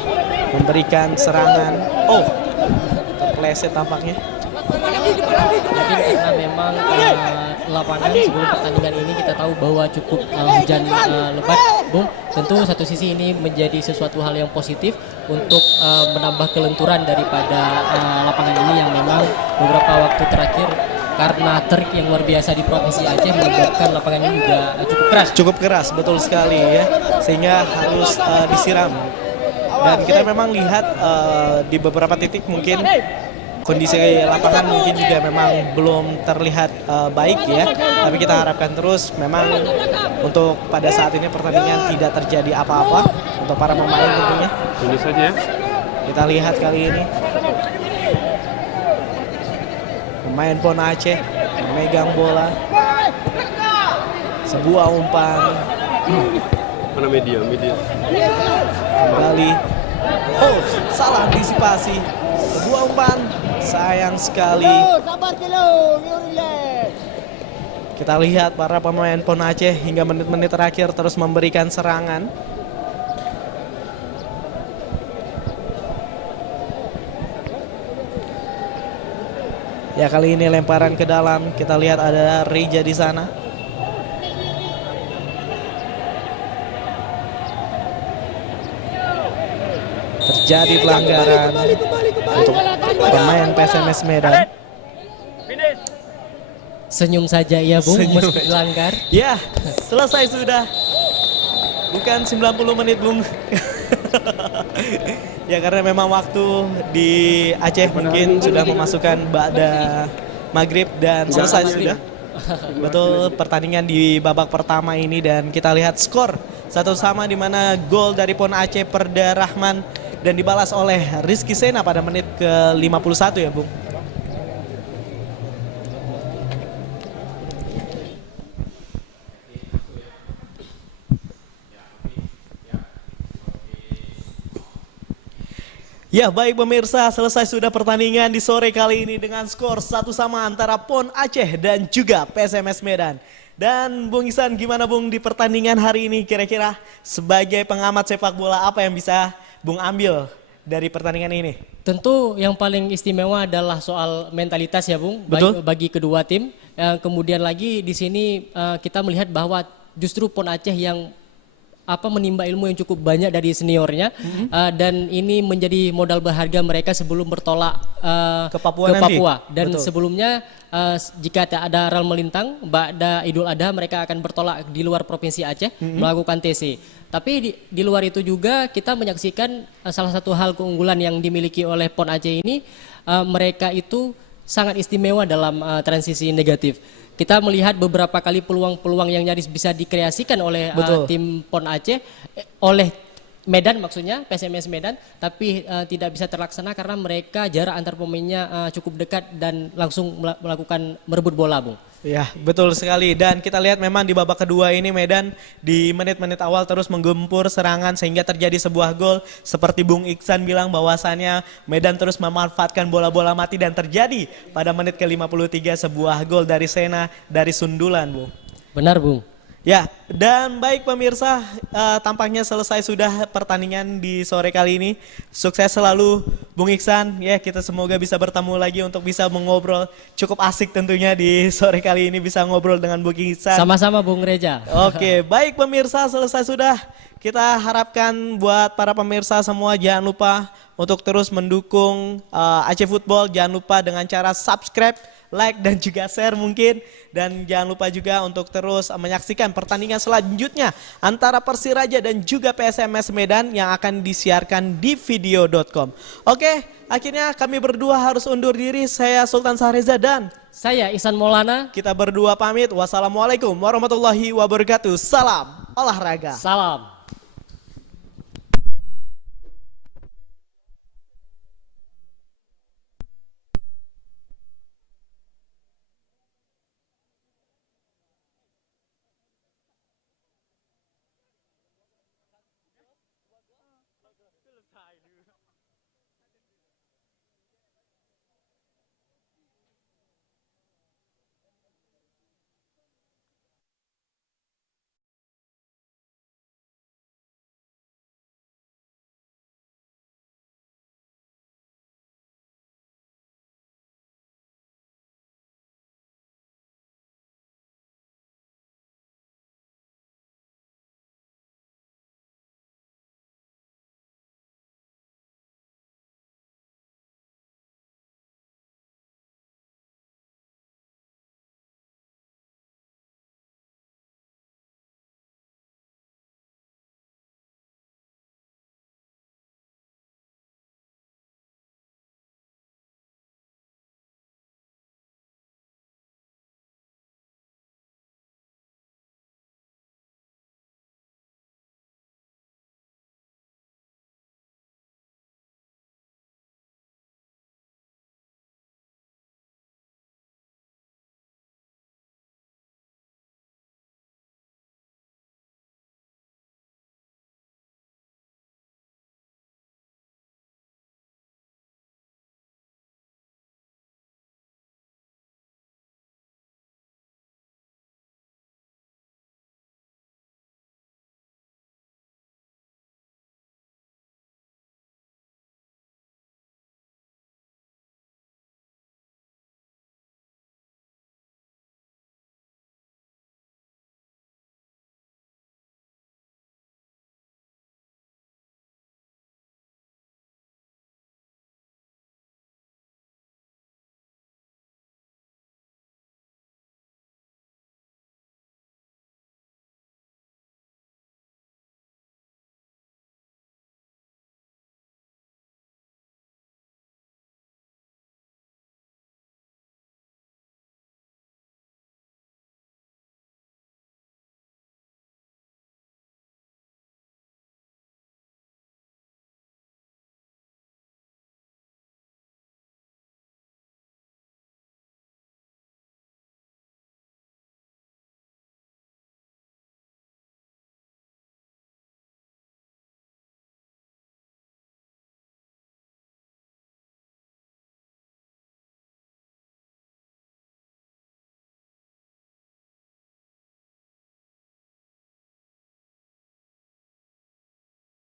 memberikan serangan. Oh, terpleset tampaknya. Mungkin karena memang lapangan sebelum pertandingan ini kita tahu bahwa cukup hujan lebat, Bung. Tentu satu sisi ini menjadi sesuatu hal yang positif untuk menambah kelenturan daripada lapangan ini yang memang beberapa waktu terakhir karena terik yang luar biasa di Provinsi Aceh menyebabkan lapangan ini juga cukup keras. Cukup keras, betul sekali ya, sehingga harus disiram. Dan kita memang lihat di beberapa titik mungkin kondisi lapangan mungkin juga memang belum terlihat baik ya. Tapi kita harapkan terus memang untuk pada saat ini pertandingan tidak terjadi apa-apa untuk para pemain tentunya. Ini saja ya. Kita lihat kali ini pemain PON Aceh memegang bola, sebuah umpan Mana media? kembali. Oh, salah antisipasi. Sebuah umpan, sayang sekali. Sabar kilo, relax. Kita lihat para pemain PON Aceh hingga menit-menit terakhir terus memberikan serangan. Ya, kali ini lemparan ke dalam. Kita lihat ada Rija di sana. Terjadi pelanggaran untuk pemain PSMS Medan. Senyum saja ya Bung, Senyum meski saja. dilanggar. Ya, selesai sudah. Bukan 90 menit, Bung. Ya, karena memang waktu di Aceh mungkin sudah memasukkan ba'da maghrib dan selesai sudah. Betul, pertandingan di babak pertama ini dan kita lihat skor 1-1 di mana gol dari PON Aceh Perda Rahman dan dibalas oleh Rizky Sena pada menit ke-51 ya, Bung. Ya, baik pemirsa, selesai sudah pertandingan di sore kali ini dengan skor 1-1 antara PON Aceh dan juga PSMS Medan. Dan Bung Ihsan, gimana Bung di pertandingan hari ini kira-kira sebagai pengamat sepak bola apa yang bisa Bung ambil dari pertandingan ini? Tentu yang paling istimewa adalah soal mentalitas ya Bung, Betul. bagi kedua tim. Kemudian lagi di sini kita melihat bahwa justru PON Aceh yang menimba ilmu yang cukup banyak dari seniornya dan ini menjadi modal berharga mereka sebelum bertolak Ke Papua nanti. Dan Betul. sebelumnya jika tak ada rel melintang pada Idul Adha mereka akan bertolak di luar Provinsi Aceh melakukan TC. Tapi di luar itu juga kita menyaksikan salah satu hal keunggulan yang dimiliki oleh PON Aceh ini, mereka itu sangat istimewa dalam transisi negatif. Kita melihat beberapa kali peluang-peluang yang nyaris bisa dikreasikan oleh tim PON Aceh, oleh Medan maksudnya, PSMS Medan, tapi tidak bisa terlaksana karena mereka jarak antar pemainnya cukup dekat dan langsung melakukan merebut bola, Bung. Ya, betul sekali. Dan kita lihat memang di babak kedua ini Medan di menit-menit awal terus menggempur serangan sehingga terjadi sebuah gol. Seperti Bung Iksan bilang bahwasannya Medan terus memanfaatkan bola-bola mati dan terjadi pada menit ke-53 sebuah gol dari Sena dari sundulan, Bung. Benar, Bung. Ya, dan baik pemirsa, tampaknya selesai sudah pertandingan di sore kali ini. Sukses selalu Bung Iksan, ya kita semoga bisa bertemu lagi untuk bisa mengobrol. Cukup asik tentunya di sore kali ini bisa ngobrol dengan Bung Iksan. Sama-sama Bung Reja. Oke, baik pemirsa, selesai sudah. Kita harapkan buat para pemirsa semua jangan lupa untuk terus mendukung Aceh Football. Jangan lupa dengan cara subscribe, like dan juga share mungkin. Dan jangan lupa juga untuk terus menyaksikan pertandingan selanjutnya antara Persiraja dan juga PSMS Medan yang akan disiarkan di video.com. Oke, akhirnya kami berdua harus undur diri. Saya Sultan Sahreza dan Saya Ihsan Maulana. kita berdua pamit. Wassalamualaikum warahmatullahi wabarakatuh. Salam olahraga. Salam.